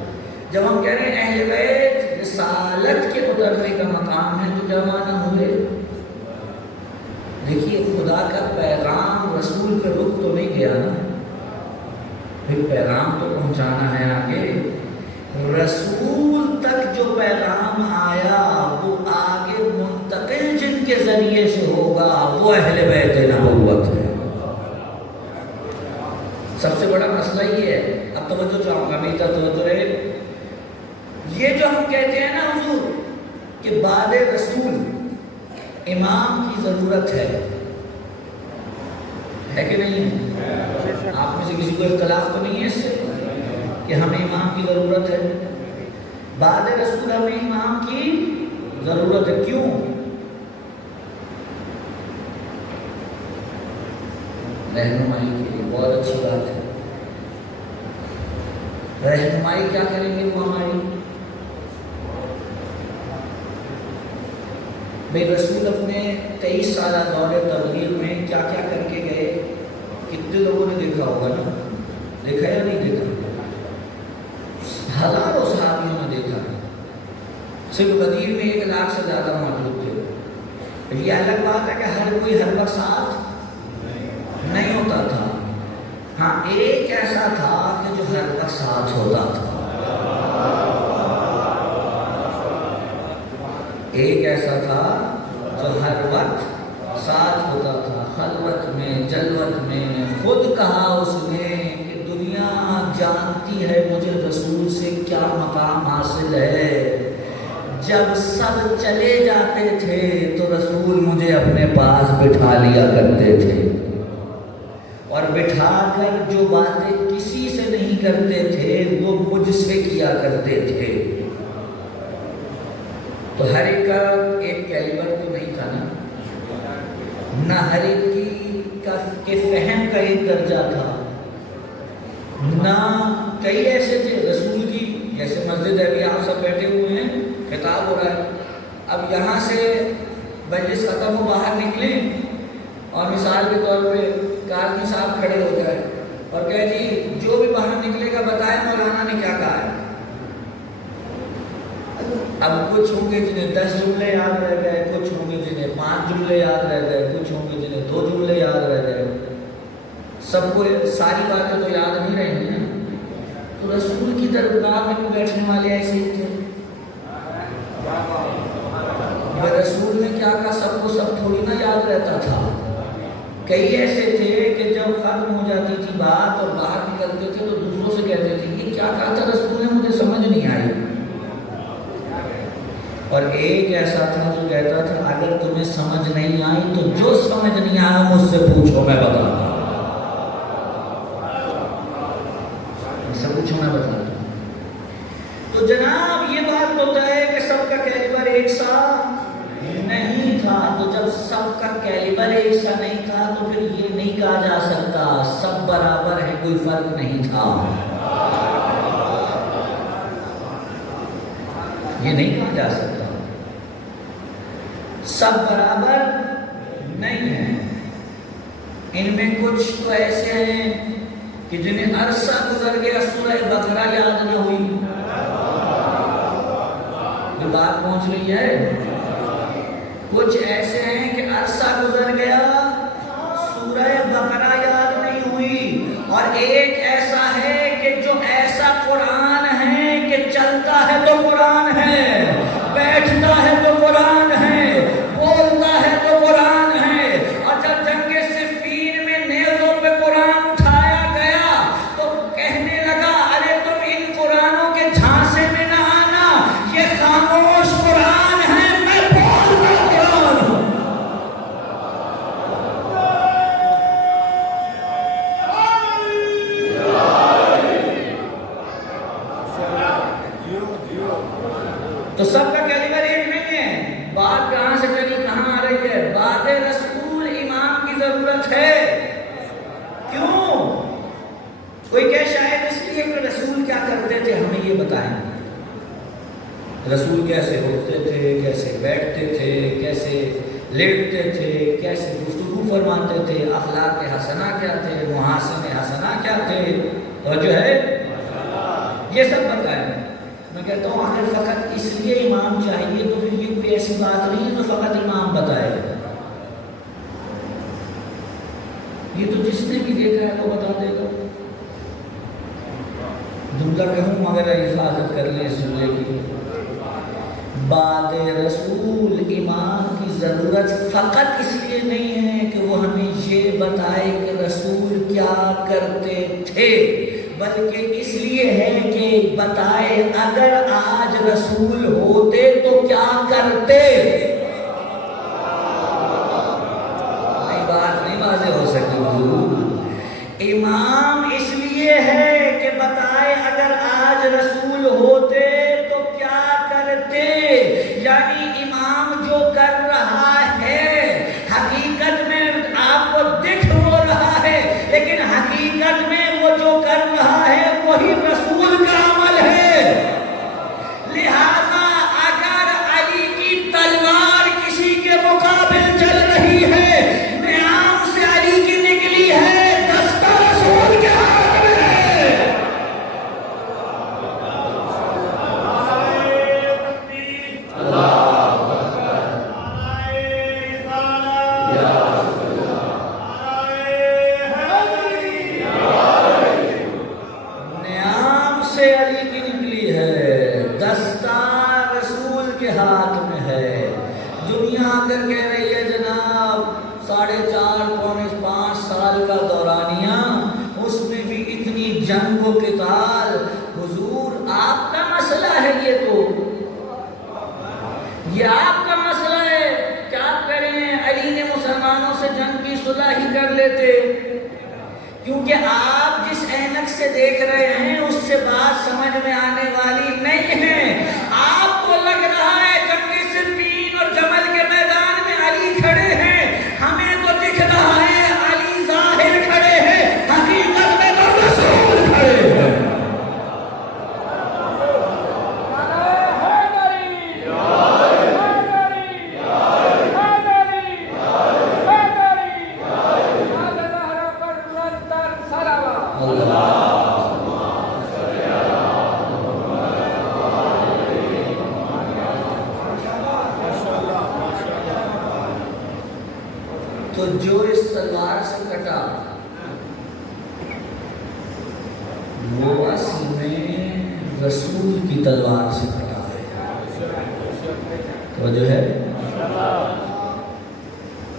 جب ہم کہہ رہے ہیں اہل بیت رسالت کے اترنے کا مقام ہے تو کیا معنی ہوئے؟ دیکھیے, خدا کا پیغام رسول کے رخ تو نہیں گیا نا, پھر پیغام تو پہنچانا ہے آگے. رسول تک جو پیغام آیا وہ آگے منتقل جن کے ذریعے سے ہوگا وہ اہل بیت نبوت ہے. سب سے بڑا مسئلہ یہ ہے. اب توجہ چاہوں گا, میری توجہ رہے. یہ جو ہم کہتے ہیں نا حضور کہ بعد رسول امام کی ضرورت ہے کہ نہیں ہے؟ آپ میں سے کسی کو اختلاف تو نہیں ہے اس سے کہ ہمیں امام کی ضرورت ہے؟ بعد رسول ہمیں امام کی ضرورت ہے. کیوں؟ رہنمائی کے لیے. بہت اچھی بات ہے. رہنمائی کیا کریں گے وہ ہماری؟ بھائی رسول اپنے 23 سالہ دور تبلیغ میں کیا کیا کر کے گئے, کتنے لوگوں نے دیکھا ہوگا نا؟ دیکھا یا نہیں دیکھا؟ ہزاروں صحابیوں نے دیکھا. صرف غدیر میں 1 لاکھ سے زیادہ موجود تھے. یہ الگ بات ہے کہ ہر کوئی ہر وقت ساتھ نہیں ہوتا تھا. ہاں ایک ایسا تھا کہ جو ہر وقت ساتھ ہوتا تھا. ایک ایسا تھا جو ہر وقت ساتھ ہوتا تھا. خلوت میں جلوت میں خود کہا اس نے کہ دنیا جانتی ہے مجھے رسول سے کیا مقام حاصل ہے. جب سب چلے جاتے تھے تو رسول مجھے اپنے پاس بٹھا لیا کرتے تھے اور بٹھا کر جو باتیں کسی سے نہیں کرتے تھے وہ مجھ سے کیا کرتے تھے. تو ہر ایک کا ایک کیلیبر تو نہیں تھا نا, نہ ہر ایک کے فہم کا ایک درجہ تھا, نہ کئی ایسے تھے رسول کی جیسے مسجد ہے, ابھی آپ سب بیٹھے ہوئے ہیں, خطاب ہو رہا ہے, اب یہاں سے مجلس ختم ہو باہر نکلیں اور مثال کے طور پہ کاظمی صاحب کھڑے ہو گئے اور کہے جی جو بھی باہر نکلے گا بتائیں مولانا نے کیا کہا ہے. اب کچھ ہوں گے جنہیں 10 جملے یاد رہ گئے, کچھ ہوں گے جنہیں 5 جملے یاد رہ گئے, کچھ ہوں گے جنہیں 2 جملے یاد رہ گئے. سب کو ساری باتیں تو یاد نہیں رہیں گی. تو رسول کی درگاہ میں بیٹھنے والے ایسے ہی تھے. رسول نے کیا کہا سب کو سب تھوڑی نہ یاد رہتا تھا. کئی ایسے تھے کہ جب ختم ہو جاتی تھی بات اور باہر نکلتے تھے تو دوسروں سے کہتے تھے یہ کیا کہا تھا رسول نے, مجھے سمجھ نہیں آئی. اور ایک ایسا تھا جو کہتا تھا اگر تمہیں سمجھ نہیں آئی تو جو سمجھ نہیں آیا مجھ سے پوچھو میں بتاتا ہوں. سب پوچھو میں بتاتا ہوں. تو جناب یہ بات ہوتا ہے کہ سب کا کیلیبر ایک سا نہیں تھا. تو جب سب کا کیلیبر ایک سا نہیں تھا تو پھر یہ نہیں کہا جا سکتا سب برابر ہے, کوئی فرق نہیں تھا. یہ نہیں کہا جا سکتا سب برابر نہیں ہے. ان میں کچھ تو ایسے ہیں کہ جنہیں عرصہ گزر گیا سورہ بقرہ یاد نہ ہوئی. جو بات پہنچ رہی ہے, کچھ ایسے ہیں کہ عرصہ گزر گیا سورہ بقرہ یاد نہیں ہوئی. اور ایک ایسا ہے کہ جو ایسا قرآن ہے کہ چلتا ہے تو قرآن ہے, بیٹھتا ہے تو قرآن ہے, بولتا ہے تو قرآن ہے. اور جب جنگ صفین میں نیزوں پہ قرآن اٹھایا گیا تو کہنے لگا ارے تم ان قرآنوں کے جھانسے میں نہ آنا, یہ خاموش قرآن ہے, میں بولتا قرآن ہوں. تو سب کا کیلیبر ایک نہیں ہے. بات کہاں سے چلی کہاں آ رہی ہے؟ بات رسول امام کی ضرورت ہے. کیوں؟ کوئی کہ شاید اس لیے کہ رسول کیا کرتے تھے ہمیں یہ بتائیں. رسول کیسے اٹھتے تھے, کیسے بیٹھتے تھے, کیسے لیٹتے تھے, کیسے گفتگو فرماتے تھے, اخلاق حسنہ کیا تھے, محاسن حسنہ کیا تھے, اور جو ہے یہ سب بتائیں. میں کہتا ہوں اگر فقط اس لیے امام چاہیے تو پھر یہ کوئی ایسی بات نہیں ہے جو فقط امام بتائے. یہ تو جس نے بھی دیکھا ہے وہ بتا دے گا. جملہ کہوں مگر حفاظت کر لیں اس جملے کی. بعد رسول امام کی ضرورت فقط اس لیے نہیں ہے کہ وہ ہمیں یہ بتائے کہ رسول کیا کرتے تھے, بلکہ اس لیے ہے کہ بتائے اگر آج رسول ہوتے تو کیا کرتے. نہیں بات نہیں واضح ہو سکتی حضور. امام اس لیے ہے کہ بتائے اگر آج رسول ہوتے تو کیا کرتے. یعنی امام جو کر رہا ہے حقیقت میں آپ کو دکھ ہو رہا ہے, لیکن حقیقت میں وہ جو کر رہا ہے وہی رسول کا عمل ہے. لہذا اگر علی کی تلوار کسی کے مقابل چل رہی ہے, نیام سے علی کی نکلی ہے, دستہ رسول 4.5 پونے 5 سال کا دورانیہ، اس میں بھی اتنی جنگ و قتال. حضور آپ کا مسئلہ ہے، یہ آپ کا مسئلہ ہے. کیا کریں، علی نے مسلمانوں سے جنگ کی صلح ہی کر لیتے، کیونکہ آپ جس اینک سے دیکھ رہے ہیں اس سے بات سمجھ میں آنے والی نہیں ہے. آپ کو لگ رہا ہے جنگ صفین اور جمل کے میدان میں علی کھڑے ہیں، ہمیں تو دکھ رہا ہے علی ظاہر کھڑے ہیں، حقیقت میں تو رسول کھڑے ہیں. تو جو اس تلوار سے کٹا وہ اصل میں رسول کی تلوار سے کٹا ہے. تو جو ہے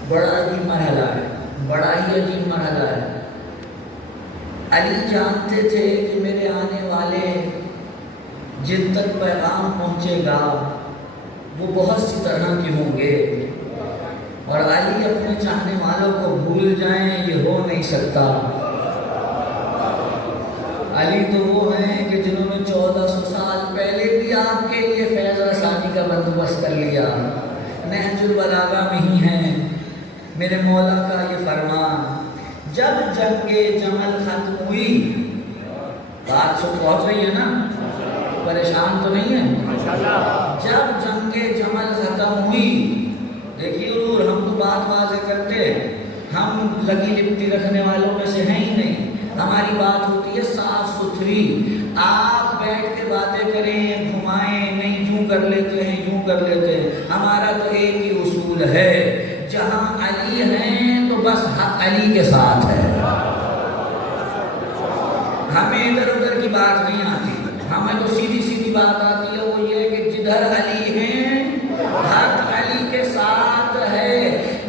بڑا عجیب مرحلہ ہے، بڑا ہی عجیب مرحلہ ہے. علی جانتے تھے کہ میرے آنے والے جن تک پیغام پہنچے گا وہ بہت سی طرح کے ہوں گے، اور علی اپنے چاہنے والوں کو بھول جائیں یہ ہو نہیں سکتا. علی تو وہ ہیں کہ جنہوں نے 1400 سال پہلے بھی آپ کے لیے فیض رسانی کا بندوبست کر لیا. نہج البلاغہ میں ہی ہیں میرے مولا کا یہ فرمان. جب جنگ جمل ختم ہوئی، بات سب پہنچ رہی ہے نا، پریشان تو نہیں ہے. جب جنگ جمل ختم ہوئی، دیکھیے حضور ہم تو بات واضح کرتے، ہم لگی لپٹی رکھنے والوں میں سے ہیں ہی نہیں. ہماری بات ہوتی ہے صاف ستھری. آپ بیٹھ کے باتیں کریں، گھمائیں نہیں، یوں کر لیتے ہیں یوں کر لیتے ہیں. ہمارا تو ایک ہی اصول ہے، جہاں علی ہیں تو بس حق علی کے ساتھ ہے. ہمیں ادھر ادھر کی بات نہیں آتی، ہمیں تو سیدھی سیدھی بات آتی ہے. وہ یہ کہ جدھر علی ہیں حق علی کے ساتھ ہے.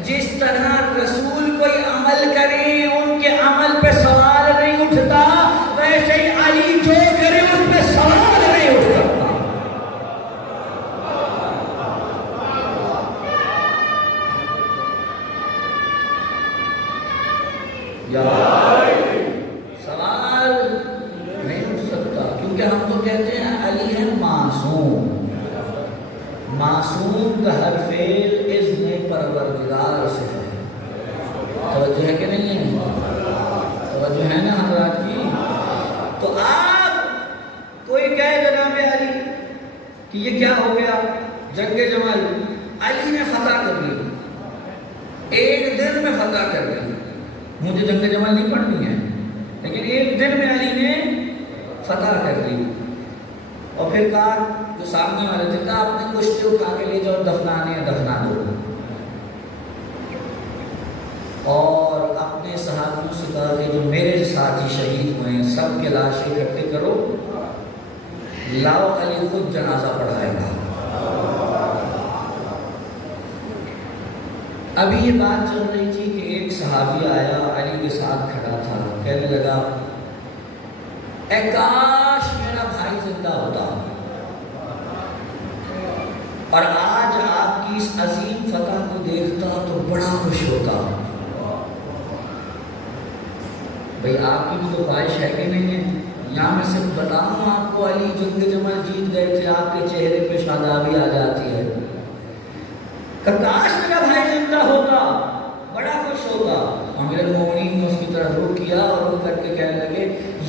جس طرح رسول کوئی عمل کرے ان کے عمل پہ سوال نہیں اٹھتا، ویسے ہی علی جو کرے اس پہ سوال نہیں اٹھ سکتا. سوال نہیں اٹھ سکتا، کیونکہ ہم تو کہتے ہیں علی ہے معصوم. معصوم کا ہر فعل اذن پروردگار سے ہے. توجہ ہے کہ نہیں ہے؟ توجہ ہے نا حضرات کی؟ تو آپ کوئی کہے جناب علی کہ یہ کیا ہو گیا، جنگ جمل علی نے فتح کر لی، ایک دن میں فتح کر لی. مجھے جنگ جمل نہیں پڑھنی ہے، لیکن ایک دن میں علی نے فتح کر لی. اور پھر کہا جو سامنے والے تھے، کہا اپنے کشتے اٹھا کے لے جاؤ، دفنانے ہیں دفنا دو. اور اپنے صحابیوں سے کہا کہ جو میرے ساتھی شہید ہوئے ہیں سب کے لاشیں اکٹھے کرو، لاؤ علی خود جنازہ پڑھائے گا. ابھی یہ بات چل رہی تھی کہ ایک صحابی آیا، علی کے ساتھ کھڑا تھا، کہنے لگا اے کاش میرا بھائی زندہ ہوتا اور آج آپ کی اس عظیم فتح کو دیکھتا تو بڑا خوش ہوتا. بھئی آپ کی بھی تو خواہش ہے کہ نہیں ہے؟ یہاں میں صرف بتاؤں آپ کو، علی جنگ جمل جیت گئے تھے، آپ کے چہرے پہ شادابی آ جاتی ہے. کاش میرا بھائی زندہ ہوتا، بڑا خوش ہوتا. امیر المومنین نے اس کی طرف رخ کیا اور رخ کر کے کہنے لگے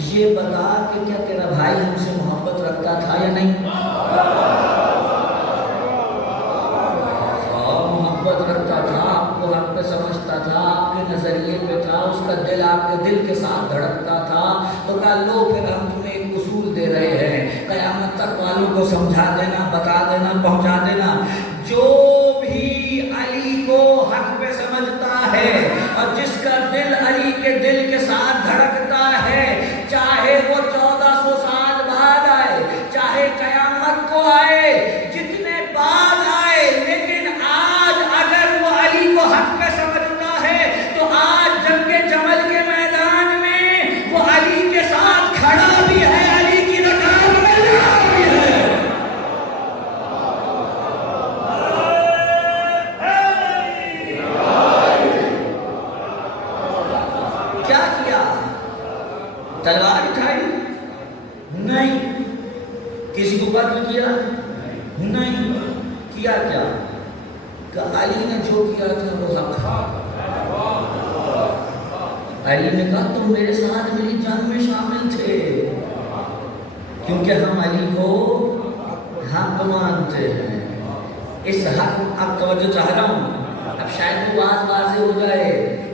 یہ بتا کہ کیا تیرا بھائی ہم سے محبت رکھتا تھا یا نہیں؟ محبت رکھتا تھا، آپ کو حق پہ سمجھتا تھا، آپ کے نظریے پہ تھا، اس کا دل آپ کے دل کے ساتھ دھڑکتا تھا. تو کہا لو پھر ہم تمہیں ایک اصول دے رہے ہیں، قیامت تک والوں کو سمجھا دینا، بتا دینا، پہنچا دینا. جو بھی علی کو حق پہ سمجھتا ہے اور جس کا دل علی کے دل کے ساتھ دھڑکتا ہے، چاہے وہ 1400 سال بعد آئے، چاہے قیامت کو آئے، جتنے بعد آئے، لیکن آج اگر وہ علی کو حق پہ سمجھتا ہے تلوار اٹھائی نہیں، کسی کو قتل کیا نہیں، کیا کیا کہ علی نے جو کیا تھا وہ حق تھا۔ علی نے کہا تم میرے ساتھ میری جنگ میں شامل تھے، کیونکہ ہم علی کو حق مانتے ہیں۔ اس حق، اب توجہ چاہ رہا ہوں، اب شاید وہ بات واضح ہو جائے،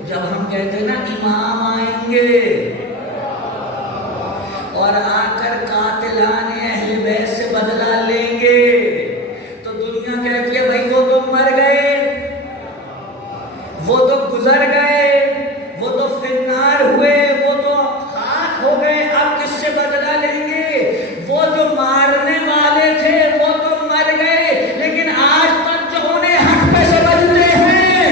جب ہم کہتے ہیں نا امام آئیں گے اور آ کر قاتلان اہل بیت سے بدلہ لیں گے، تو دنیا کہتی ہے بھائی وہ تو مر گئے، وہ تو گزر گئے، وہ تو فنار ہوئے، وہ تو خاک ہو گئے، اب کس سے بدلہ لیں گے؟ وہ جو مارنے والے تھے وہ تو مر گئے، لیکن آج تک جو انہیں حق پہ سمجھتے ہیں،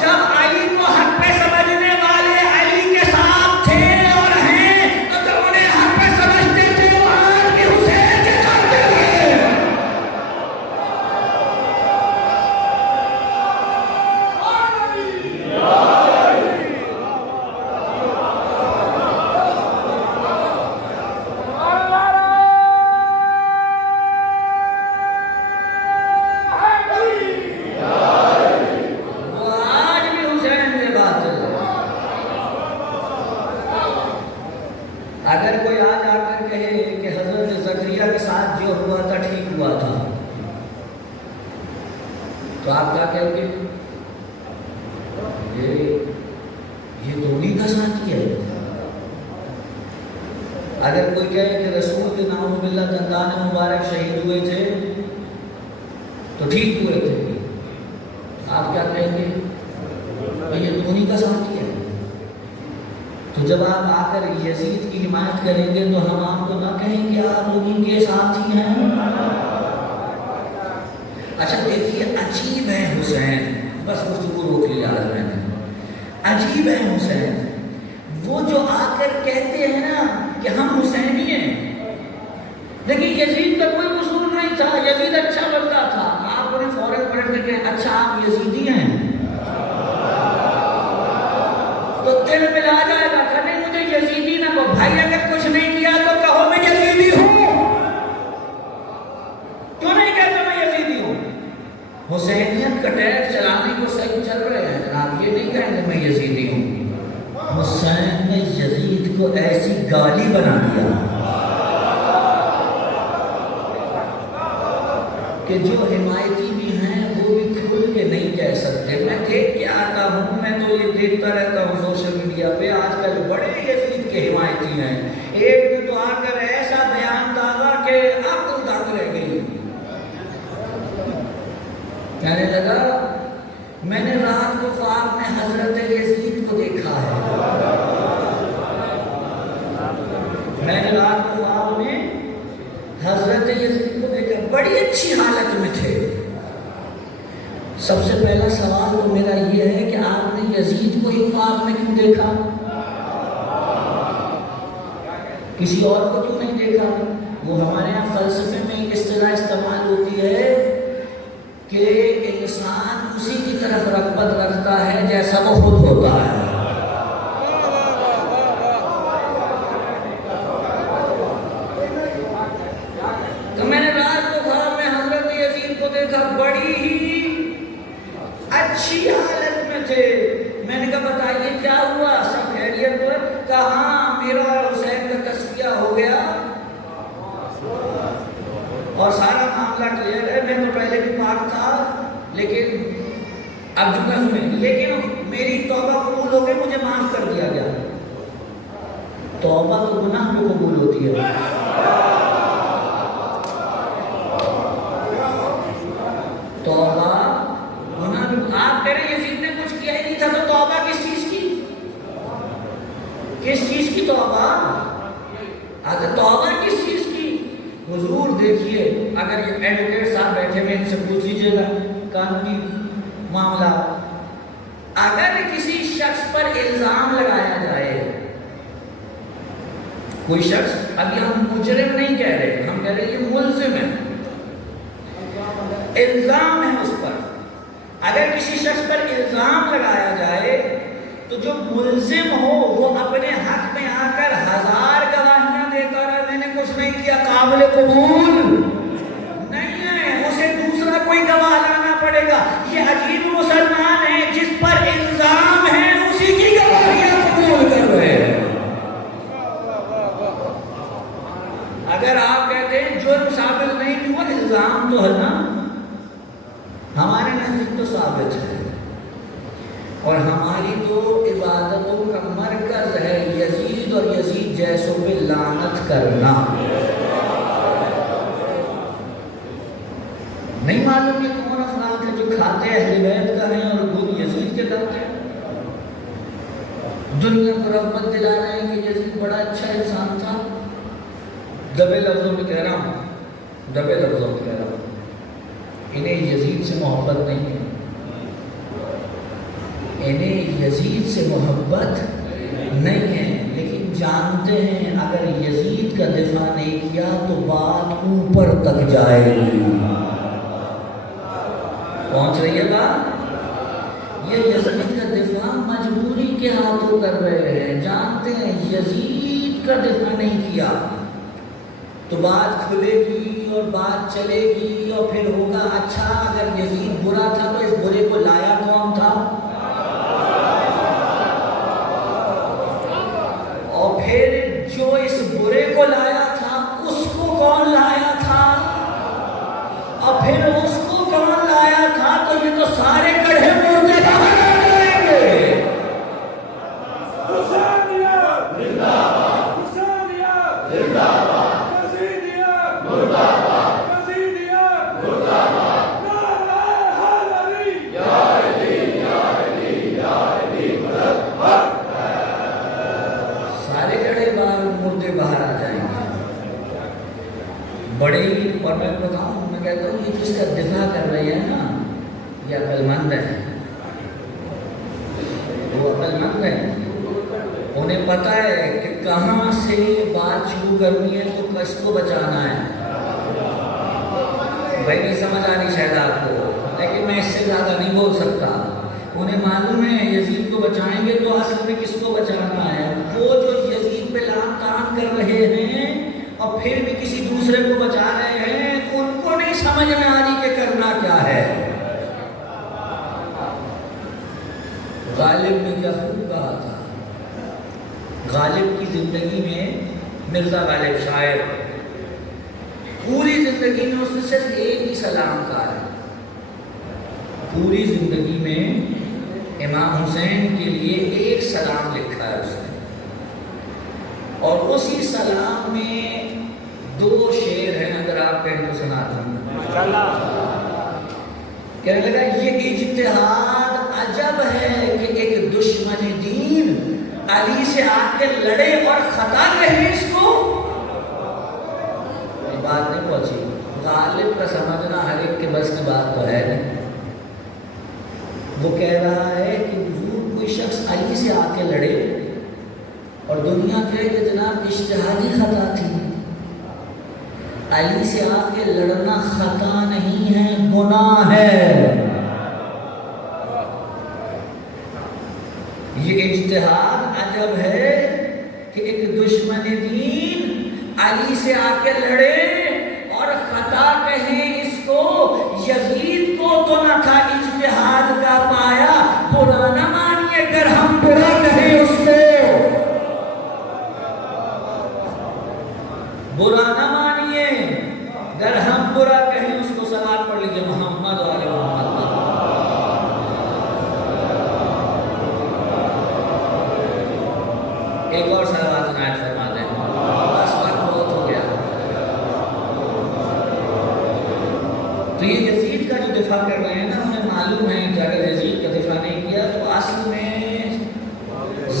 جب علی کو حق پہ سمجھنے والے علی کے ساتھ تھے اور ہیں، تو جو انہیں حق پہ سمجھتے تھے وہ آج بھی حسین کے کرتے ہیں۔ اگر کوئی آج آ کر کہے کہ حضرت زکریا کے ساتھ جو ہوا تھا ٹھیک ہوا تھا، تو آپ کیا کہیں گے؟ یہ تو انہی کا ساتھ کیا ہے۔ اگر کوئی کہے کہ رسول کے نام باللہ دندان مبارک شہید ہوئے تھے تو ٹھیک ہوئے تھے، آپ کیا کہیں گے؟ یہ تو انہی کا ساتھ کیا ہے۔ تو جب آپ آ کر یزید کی حمایت کریں گے تو ہم آپ کو نہ کہیں کہ آپ لوگ ان کے ساتھی ہیں۔ اچھا دیکھیے، عجیب ہے حسین، بس گفتگو روک لیا آج میں نے، عجیب ہے حسین، وہ جو آ کر کہتے ہیں نا کہ ہم حسینی ہیں، لیکن یزید کا کوئی قصور نہیں تھا، یزید اچھا بندہ تھا، آپ انہیں فوراً پلٹ کر کہیں اچھا آپ یزیدی ہیں، تو دل ملا جائے گا کہ نہیں مجھے یزیدی نہ کہو، بھائی اگر کچھ نہیں کیا تو کہو میں یزیدی ہوں، کیوں نہیں کہتا میں یزیدی ہوں؟ حسینیت کا ٹیگ چلانے کو صحیح چل رہے ہیں جناب، یہ نہیں کہیں گے میں یزیدی ہوں۔ حسین نے یزید کو ایسی گالی بنا دیا کہ جو حمایتی بھی ہیں وہ بھی کھل کے نہیں کہہ سکتے۔ میں دیکھ کے آتا ہوں، میں تو یہ دیکھتا رہتا ہوں سوشل میڈیا پہ، آج کل بڑے یزید کے حمایتی ہیں، ایک نے تو آ کر ایسا بیان ڈالا کہ عقل دنگ رہ گئی، کہنے لگا میں نے رات کو خواب میں حضرت یزید کو دیکھا ہے، میں نے رات کو خواب میں حضرت یزید کو دیکھا، بڑی اچھی حالت میں تھے۔ سب سے پہلا سوال تو میرا یہ ہے کہ آپ نے یزید کو ہی خواب میں کیوں دیکھا؟ کسی اور کو کیوں نہیں دیکھا؟ وہ ہمارے یہاں فلسفے میں ایک اصطلاح استعمال ہوتی ہے کہ انسان اسی کی طرف رغبت رکھتا ہے جیسا وہ خود ہوتا ہے۔ تو میں نے رات کو خواب میں حضرت یزید کو دیکھا، بڑی ہی اچھی حالت میں تھے۔ میں نے کہا بتائیے کیا ہوا، سب خیریت ہوئے؟ کہا ہاں میرا حسین کا تصفیہ ہو گیا اور سارا معاملہ کلیئر ہے، میں تو پہلے بھی پاک تھا لیکن اب جملہ سنیں، لیکن میری توبہ قبول ہو گئی، مجھے معاف کر دیا گیا۔ توبہ تو گناہ میں قبول ہوتی ہے، توبہ گناہ میں، آپ کہہ رہے ہیں یزید نے کچھ کیا ہی نہیں تھا، تو توبہ کس چیز کی؟ کس چیز کی توبہ؟ توبہ کس چیز کی؟ حضور دیکھیے، اگر یہ ایڈوکیٹ صاحب بیٹھے ہوئے ان سے پوچھ لیجیے گا قانونی معاملہ، اگر کسی شخص پر الزام لگایا جائے، کوئی شخص، ابھی ہم مجرم نہیں کہہ رہے، ہم کہہ رہے یہ ملزم ہے، الزام ہے اس پر، اگر کسی شخص پر الزام لگایا جائے تو جو ملزم ہو وہ اپنے حق میں آ کر 1000 گواہیاں دے کر میں نے کچھ نہیں کیا قابل قبول نہیں ہے، اسے دوسرا کوئی گواہ لانا پڑے گا۔ یہ عجیب مسلمان ہے جس پر الزام ہے اسی کی گواہیاں قبول کر رہے ہیں۔ اگر آپ کہتے ہیں جرم ثابت نہیں ہوا، الزام تو ہے نا، ہمارے نزدیک تو ثابت ہے، اور ہماری تو عبادتوں کا مرکز ہے یزید اور یزید جیسوں پہ لعنت کرنا۔ نہیں معلوم یہ کون افراد ہے جو کھاتے اہل بیت کا ہیں اور خود یزید کے کرتے ہیں، دنیا کو رغبت دلا رہے ہیں کہ یزید بڑا اچھا انسان تھا۔ دبے لفظوں میں کہہ رہا ہوں، دبے لفظوں میں کہہ رہا ہوں، انہیں یزید سے محبت نہیں ہے، انہیں یزید سے محبت نہیں ہے، لیکن جانتے ہیں اگر یزید کا دفاع نہیں کیا تو بات اوپر تک جائے گی۔ پہنچ رہی ہے بات؟ یہ یزید کا دفاع مجبوری کے ہاتھوں کر رہے ہیں، جانتے ہیں یزید کا دفاع نہیں کیا تو بات کھلے گی اور بات چلے گی، اور پھر ہوگا اچھا اگر یزید برا تھا تو اس برے کو لایا کون تھا، اور پھر جو اس برے کو لایا تھا اس کو کون لایا تھا، اور پھر اس کو کون لایا تھا، تو یہ تو سارے گڑھے مردے باہر آ جائیں گے۔ بڑے ہی، اور میں بتاؤں، میں کہتا ہوں یہ جس کا دفاع کر رہے ہیں نا یہ عقل مند ہے، وہ عقل مند ہے، انہیں پتہ ہے کہ کہاں سے بات شروع کرنی ہے تو کس کو بچانا ہے۔ بھائی نہیں سمجھ آنی شاید آپ کو، لیکن میں اس سے زیادہ نہیں بول سکتا۔ انہیں معلوم ہے یزید کو بچائیں گے تو اصل میں کس کو بچانا ہے، وہ جو یزید پہ لعن طعن کر رہے ہیں اور پھر بھی کسی دوسرے کو بچا رہے ہیں، ان کو نہیں سمجھ میں آ رہی کہ کرنا کیا ہے۔ غالب نے کیا خوب کہا تھا، غالب کی زندگی میں، مرزا غالب شاعر، پوری زندگی میں اس نے صرف ایک ہی سلام کہا ہے، پوری زندگی میں امام حسین کے لیے ایک سلام لکھا ہے اس نے، اور اسی سلام میں 2 شعر ہیں، اگر آپ کہیں تو سناتا ہوں۔ کہنے لگا یہ اجتہاد عجب ہے کہ ایک دشمن دین علی سے آ کے لڑے اور خطا کہے اس کو، یہ بات نہیں پہنچی۔ غالب کا سمجھنا ہر ایک کے بس کی بات تو ہے نہیں، وہ کہہ رہا ہے کہ حضور کوئی شخص علی سے آ کے لڑے اور دنیا کہے کہ جناب اجتہادی خطا تھی، علی سے آ کے لڑنا خطا نہیں ہے، گناہ ہے۔ یہ اجتہاد عجب ہے کہ ایک دشمن دین علی سے آ کے لڑے اور خطا کہیں اس کو، یزید کو تو نہ تھا اجتہاد کا پایا، برا نہ مانیے اگر ہم برا کہیں اس کو، برا نہ مانیے اگر ہم برا کہیں اس کو۔ صلوات پڑھ لیجیے محمد و آل محمد۔ ایک اور صلوات عنایت فرما دیں، بس وقت بہت ہو گیا۔ تو یہ یزید کا جو دفاع کر رہے ہیں نا، انہیں معلوم ہے کہ اگر یزید کا دفاع نہیں کیا تو اصل میں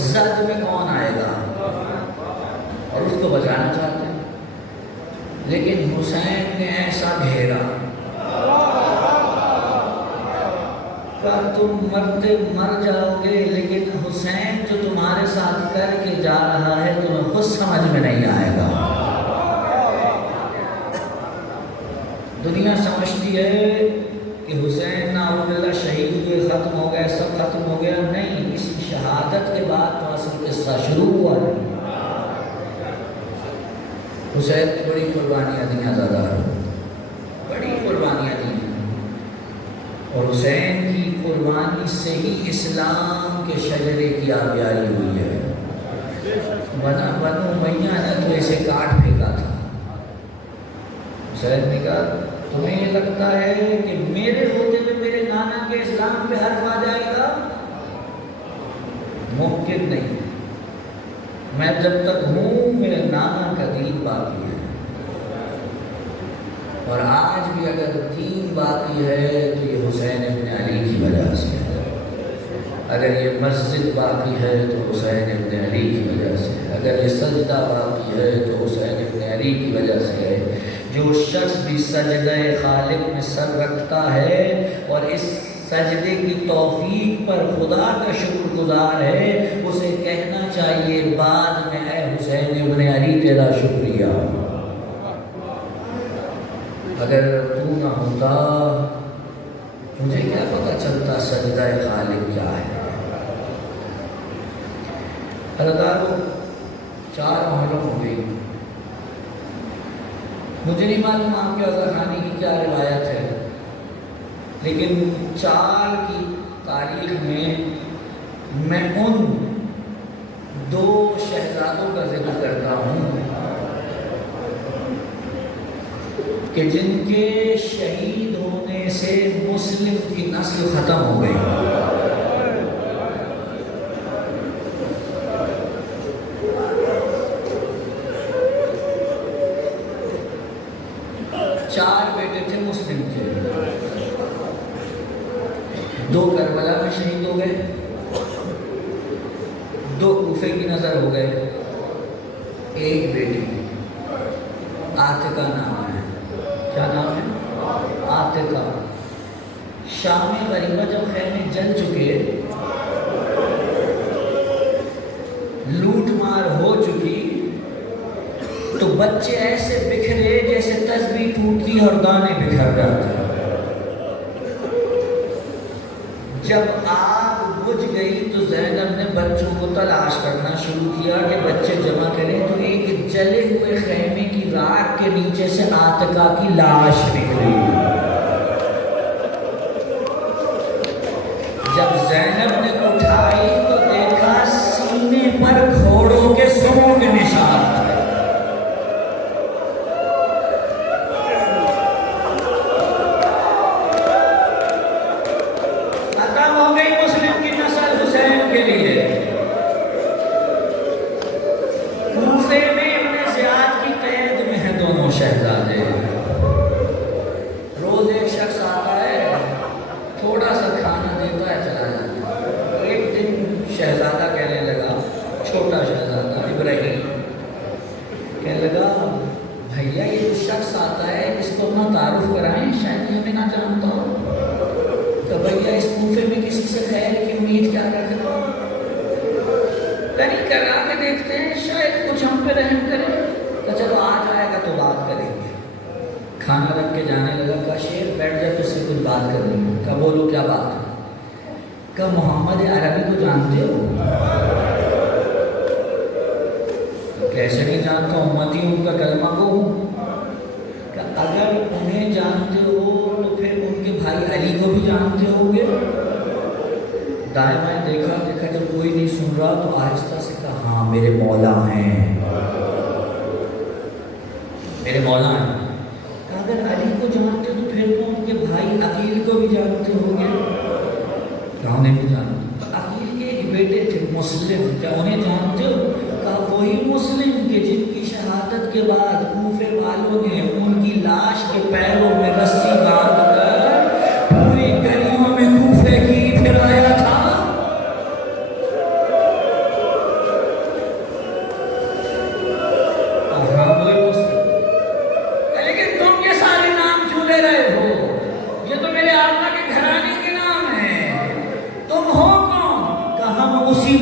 زد میں کون آئے گا، اور اس کو بچانا چاہتے ہیں، لیکن حسین نے ایسا گھیرا کہ تم مرتے مر جاؤ گے، لیکن حسین جو تمہارے ساتھ کر کے جا رہا ہے تمہیں خود سمجھ میں نہیں آئے گا۔ دنیا سمجھتی ہے کہ حسین نعوذ باللہ شہید ہوئے، ختم ہو گئے، سب ختم ہو گیا، نہیں، اس کی شہادت قربانیاں دیا زیادہ، بڑی قربانیاں دی، اور حسین کی قربانی سے ہی اسلام کے شجرے کی آبیاری ہوئی ہے۔ بنو امیہ نے تو اسے کاٹ پھینکا تھا۔ حسین نے کہا تمہیں یہ لگتا ہے کہ میرے ہوتے ہوئے میرے نانا کے اسلام پہ حرف آ جائے گا؟ ممکن نہیں، میں جب تک ہوں میرے نانا کا دین باقی ہے، اور آج بھی اگر دین باقی ہے تو یہ حسین ابن علی کی وجہ سے ہے، اگر یہ مسجد باقی ہے تو حسین ابن علی کی وجہ سے ہے، اگر یہ سجدہ باقی ہے تو حسین ابن علی کی وجہ سے ہے۔ جو شخص بھی سجدہ خالق میں سر رکھتا ہے اور اس سجدے کی توفیق پر خدا کا شکر گزار ہے، اسے کہنا چاہیے بعد میں اے حسین ابن علی تیرا شکریہ، اگر تو نہ ہوتا مجھے کیا پتہ چلتا سجدہ خالق کیا ہے۔ اداروں 4 محرم ہو گئی، مجھے نہیں معلوم آپ کے عزاخانی کی کیا روایت ہے، لیکن 4 کی تاریخ میں ان 2 شہزادوں کا ذکر کرتا ہوں کہ جن کے شہید ہونے سے مسلم کی نسل ختم ہو گئی۔ 4 بیٹے تھے مسلم کے، 2 کربلا میں شہید ہو گئے، 2 کوفے کی نظر ہو گئے، ایک بیٹی عاتقہ نام ہے، کیا نام ہے؟ عاتقہ۔ شام غریبہ جب خیمے جل چکے، لوٹ مار ہو چکی، تو بچے ایسے بکھرے جیسے تسبیح ٹوٹتی اور دانے بکھر جاتے۔ جب آگ بجھ گئی تو زینب نے بچوں کو تلاش کرنا شروع کیا کہ بچے جمع کریں، تو ایک جلے ہوئے خیمے کی راکھ کے نیچے سے عاتقہ کی لاش نکلی۔ جب زینب نے اٹھائی تو دیکھا سینے پر گھوڑوں کے سروں کے نشان تھے۔ شہزادے روز ایک شخص آتا ہے، تھوڑا سا کھانا دیتا ہے، چلا جاتا ہے۔ ایک دن شہزادہ کہنے لگا، چھوٹا شہزادہ ابراہیم کہنے لگا بھیا یہ جو شخص آتا ہے اس کو اپنا تعارف کرائیں، شاید یہ ہمیں نہ جانتا ہو۔ تو بھیا اس کوفے میں کسی سے خیر کی امید کیا رکھتے ہو؟ تری کرا کے دیکھتے ہیں، شاید کچھ ہم پہ رحم کرے۔ تو چلو آ جائے گا تو بات کریں گے۔ کھانا رکھ کے جانے لگا، کہا شیخ بیٹھ جائے تو اس سے کچھ بات کرنی ہے۔ کہا بولو کیا بات ہے؟ کہا محمد عربی کو جانتے ہو؟ کیسے نہیں جانتا، امتی ان کا کلمہ کو ہوں۔ کہا اگر انہیں جانتے ہو تو پھر ان کے بھائی علی کو بھی جانتے ہو گے؟ دائیں بائیں دیکھا جب کوئی نہیں سن رہا تو آہستہ سے کہا ہاں میرے مولا ہیں، میرے مولا ہیں۔ اگر علی کو جانتے تو پھر تو ان کے بھائی عقیل کو بھی جانتے ہوں گے؟ کہا انہیں بھی جانتے۔ عقیل کے ایک بیٹے تھے مسلم، کیا انہیں جانتے ہو؟ کہا وہی مسلم کے جن کی شہادت کے بعد کوفے والوں نے ان کی لاش کے پیروں میں رسی باندھ کر پوری گلیوں میں کوفے کی پھرایا تھا۔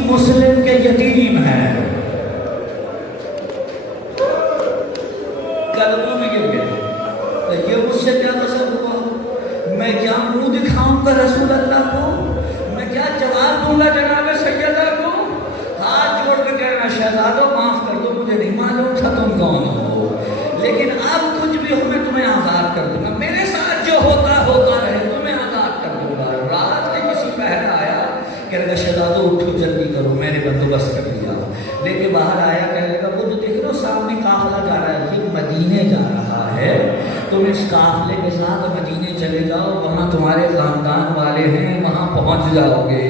مسلم کے یتیم ہیں۔ قدموں میں گر گئے، تو یہ مجھ سے کیا مطلب ہوا؟ میں کیا منہ دکھاؤں گا رسول اللہ کو؟ میں کیا جواب دوں گا جناب سیدہ کو؟ ہاتھ جوڑ کے کہنا شہزادو معاف کر دو، مجھے نہیں معلوم تھا تم کون ہو، لیکن کہنے لگا شہزادو اٹھو جلدی کرو میں نے بندوبست کر لیا. لے کے باہر آیا کہنے لگا وہ جو دیکھ رہے ہو سامنے قافلہ جا رہا ہے یہ مدینے جا رہا ہے, تم اس قافلے کے ساتھ مدینے چلے جاؤ, وہاں تمہارے خاندان والے ہیں وہاں پہنچ جاؤ گے.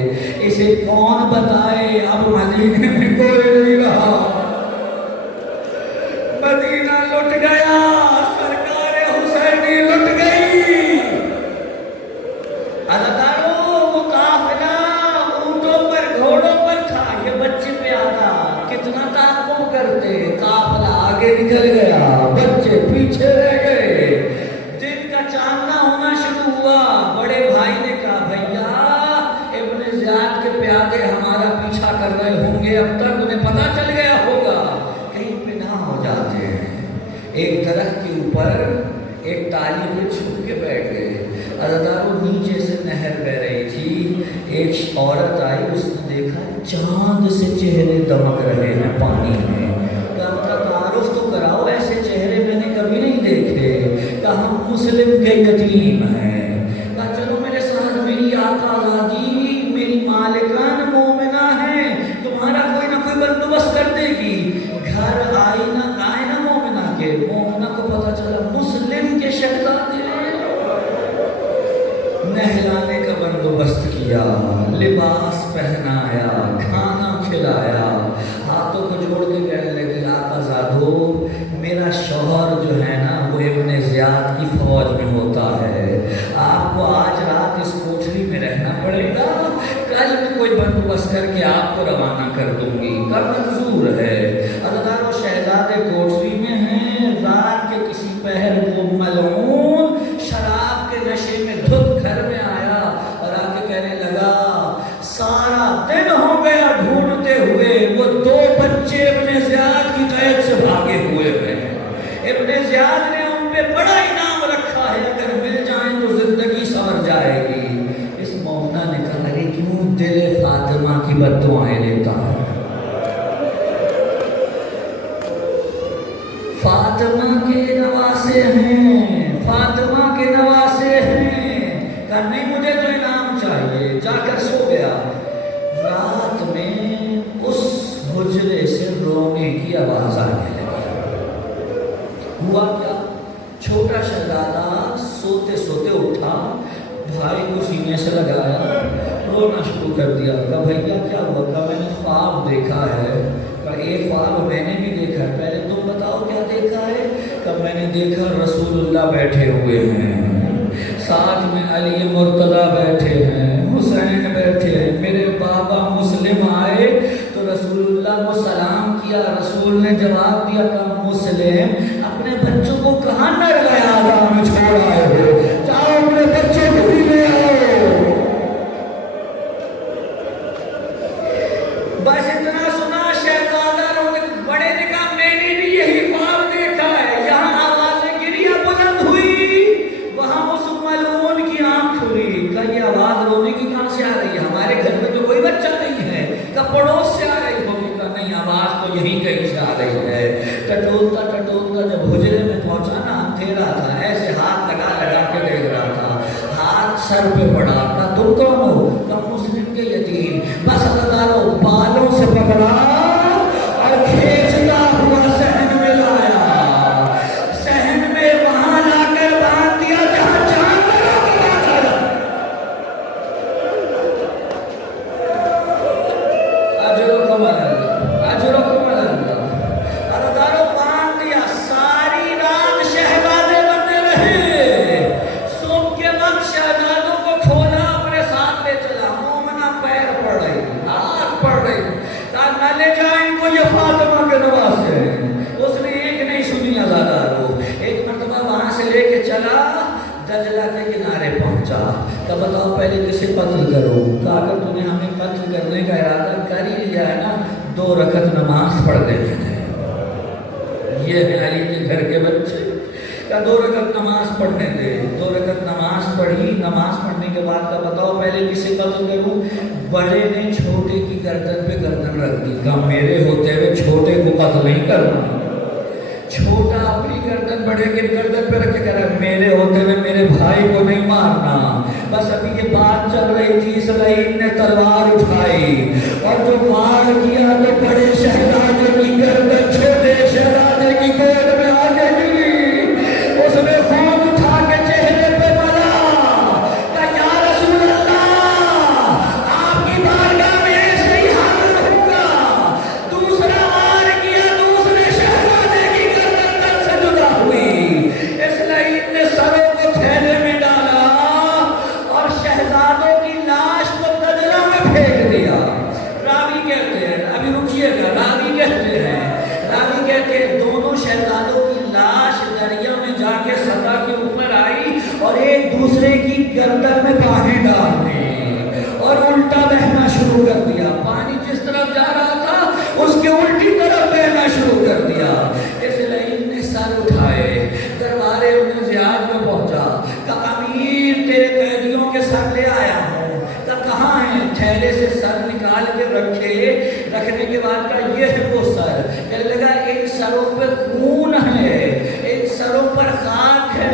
اسے کون بتائے اب مدینے میں کوئی نہیں رہا, مدینہ لٹ گیا, سرکار حسینی لٹ گئی. اداروں وہ قافلہ اونٹوں پر گھوڑوں پر تھا, یہ بچے پہ آتا کتنا تعاقب کرتے, قافلہ آگے نکل گیا بچے پیچھے رہ گئے. دن کا چاندنا ہونا شروع ہوا, بڑے بھائی نے کہا بھیا ابن زیاد کے پیادے ہمارا پیچھا کر رہے ہوں گے, اب تک انہیں پتہ چل گیا ہوگا, کہیں پہ نہ ہو جاتے ہیں. ایک درخت کے اوپر ایک ٹالی پہ چھپ کے بیٹھ گئے. عزاداروں نیچے سے نہر بہ رہی تھی, ایک عورت آئی, اس نے دیکھا چاند سے چہرے دمک رہے ہیں پانی میں. کہا تعارف تو کراؤ, ایسے چہرے میں نے کبھی نہیں دیکھے. کہا ہم مسلم کے یتیم ہیں. کہا چلو میرے ساتھ, میری آقا آزادی میری مالکان مومنہ ہیں, تمہارا کوئی نہ کوئی بندوبست کر دے گی. گھر آئی نا مومنہ کے, مومنہ کو پتہ چلا مسلم کے شہزادے, نہلانے کا بندوبست کیا, لباس پہنایا, کھانا کھلایا, ہاتھوں کو جوڑ کے کہنے لگی آقا زادو میرا شوہر جو ہے نا وہ ابن زیاد کی فوج میں ہوتا ہے, آپ کو آج رات اس کوٹھری میں رہنا پڑے گا, کل میں کوئی بندوبست کر کے آپ کو روانہ کر دوں گی. کا منظور ہے. عزاداروں شہزادے کوٹھری میں ہیں, رات کے کسی پہر کو ملعون شراب کے نشے میں دھت گھر میں آیا اور آ کے کہنے لگا سارا دن ہو گیا ڈھونڈتے ہوئے, وہ دو بچے ابن زیاد کی قید سے بھاگے ہوئے ہیں. ابن زیاد نے ان پہ بڑا انعام رکھا ہے, اگر مل جائیں تو زندگی سنور جائے گی. اس مومنہ نے کہا ارے کیوں دل فاطمہ کی بددعائیں لیتا ہے, فاطمہ کے نواسے ہیں, فاطمہ کے نواسے ہیں. کہا نہیں مجھے تو انعام چاہیے. جا کر سو گیا. رات میں اس حجرے سے رونے کی آواز آنے لگی. ہوا کیا, چھوٹا شہزادہ سوتے سوتے اٹھا, بھائی کو سینے سے لگایا, رونا شروع کر دیا. کہا بھیا کیا ہوا؟ کہا میں نے خواب دیکھا ہے. کہا ایک خواب میں نے بھی دیکھا ہے, پہلے تم بتاؤ کیا دیکھا ہے؟ کہا میں نے دیکھا رسول اللہ بیٹھے ہوئے ہیں, ساتھ میں علی مرتضی بیٹھے ہیں, حسین بیٹھے ہیں. میرے بابا مسلم آئے تو رسول اللہ کو سلام کیا, رسول نے جواب دیا کہ مسلم اپنے بچوں کو کہاں نرگہ آدھا میں چھوڑ آئے ہو, جاؤ اپنے بچوں کو بھی لے آؤ. بس اتنا سنا شہزادہ رونے, بڑے نے کہا میں نے بھی یہی خواب دیکھا ہے. یہاں آوازیں گریہ بلند ہوئی, وہاں اس ملعون کی آنکھ کھلی. کہا یہ آواز رونے کی کہاں سے آ رہی ہے؟ ہمارے گھر میں تو کوئی بچہ نہیں ہے. کہا پڑوس سے آ رہی ہوگی. کہا نہیں آواز تو یہی کہیں سے آ رہی ہے. ٹٹولتا ٹٹولتا جب حجرے میں پہنچا نا, اندھیرا تھا, ایسے ہاتھ لگا لگا کے دیکھ رہا تھا, ہاتھ سر پہ پڑا. کہا تم کون ہو؟ کہا مسلم کے یتیم. بس عزاداروں بالوں سے پکڑا اور کھینچتا ہوا صحن میں لایا, صحن میں وہاں لا کر باندھ دیا جہاں چاند لگا کے باندھا جاتا. اجرکم اللہ, اجرکم اللہ. عزاداروں باندھ دیا, ساری رات شہزادے بنے رہے. صبح کے وقت شہزادوں کو کھولا, اپنے ساتھ لے چلا. مومنہ پیر پڑ رہی, ہاتھ پڑ رہی. کہا نہ لے جائیں کو, یہ فاطمہ کے نواسے ہیں. اس نے ایک نہیں سنی عزاداروں. ایک مرتبہ وہاں سے لے کے چلا, دجلہ کے کنارے پہنچا. کہا بتاؤ پہلے کسے قتل کروں؟ کہا اگر تم نے ہمیں قتل کرنے کا ارادہ کر ہی لیا ہے نا, 2 رکعت نماز پڑھ لیتے ہیں. یہ ہے علی کے گھر کے بچے. کہا 2 رکعت نماز پڑھنے دے. 2 رکعت نماز پڑھی. نماز پڑھنے کے بعد کہا بتاؤ پہلے کسے قتل کروں؟ بڑے نے چھوٹے کی گردن پہ گردن رکھ دی. کہا میرے ہوتے ہوئے چھوٹے کو قتل نہیں کرنا. چھوٹا اپنی گردن بڑے کے گردن پہ رکھ کے کہہ رہا ہے میرے ہوتے ہوئے میرے بھائی کو نہیں مارنا. بس ابھی یہ بات چل رہی تھی، اسرائیل نے تلوار اٹھائی اور جو وار کیا تو بڑے شہزادے کی گردن چھوٹے شہزادے کی گود میں آ گئی، اس نے خون اٹھا کے چہرے پہ ملا، کہا یا رسول اللہ آپ کی بارگاہ میں ایسے ہی حاضر ہوں گا۔ دوسرا وار کیا، دوسرے شہزادے کی گردن تن سے جدا ہوئی، اسرائیل نے سروں کو تھیلے میں ڈالا اور شہزادوں کی لاش کو دجلہ میں پھینک دیا۔ راوی کہتے ہیں، ابھی رکیے گا، راوی کہتے ہیں دونوں شہزادوں کی لاش دریا میں جا کے سطح کے اوپر آئی اور ایک دوسرے کی گردن میں پانی ڈال دی اور الٹا بہنا شروع کر دیا۔ پانی جس طرف جا رہا تھا اس کے الٹی طرف بہنا شروع کر دیا۔ اسرائیل نے سر اٹھائے، دربار ابن زیاد میں پہنچا، کہا امیر تیرے قیدیوں کے سر لے آیا ہوں۔ کہا کہاں ہیں؟ تھیلے سے سر نکال کے رکھنے کے بعد کہا یہ ہے وہ سر۔ کہنے لگا ان سروں پہ خون ہے، ان سروں پر خاک ہے،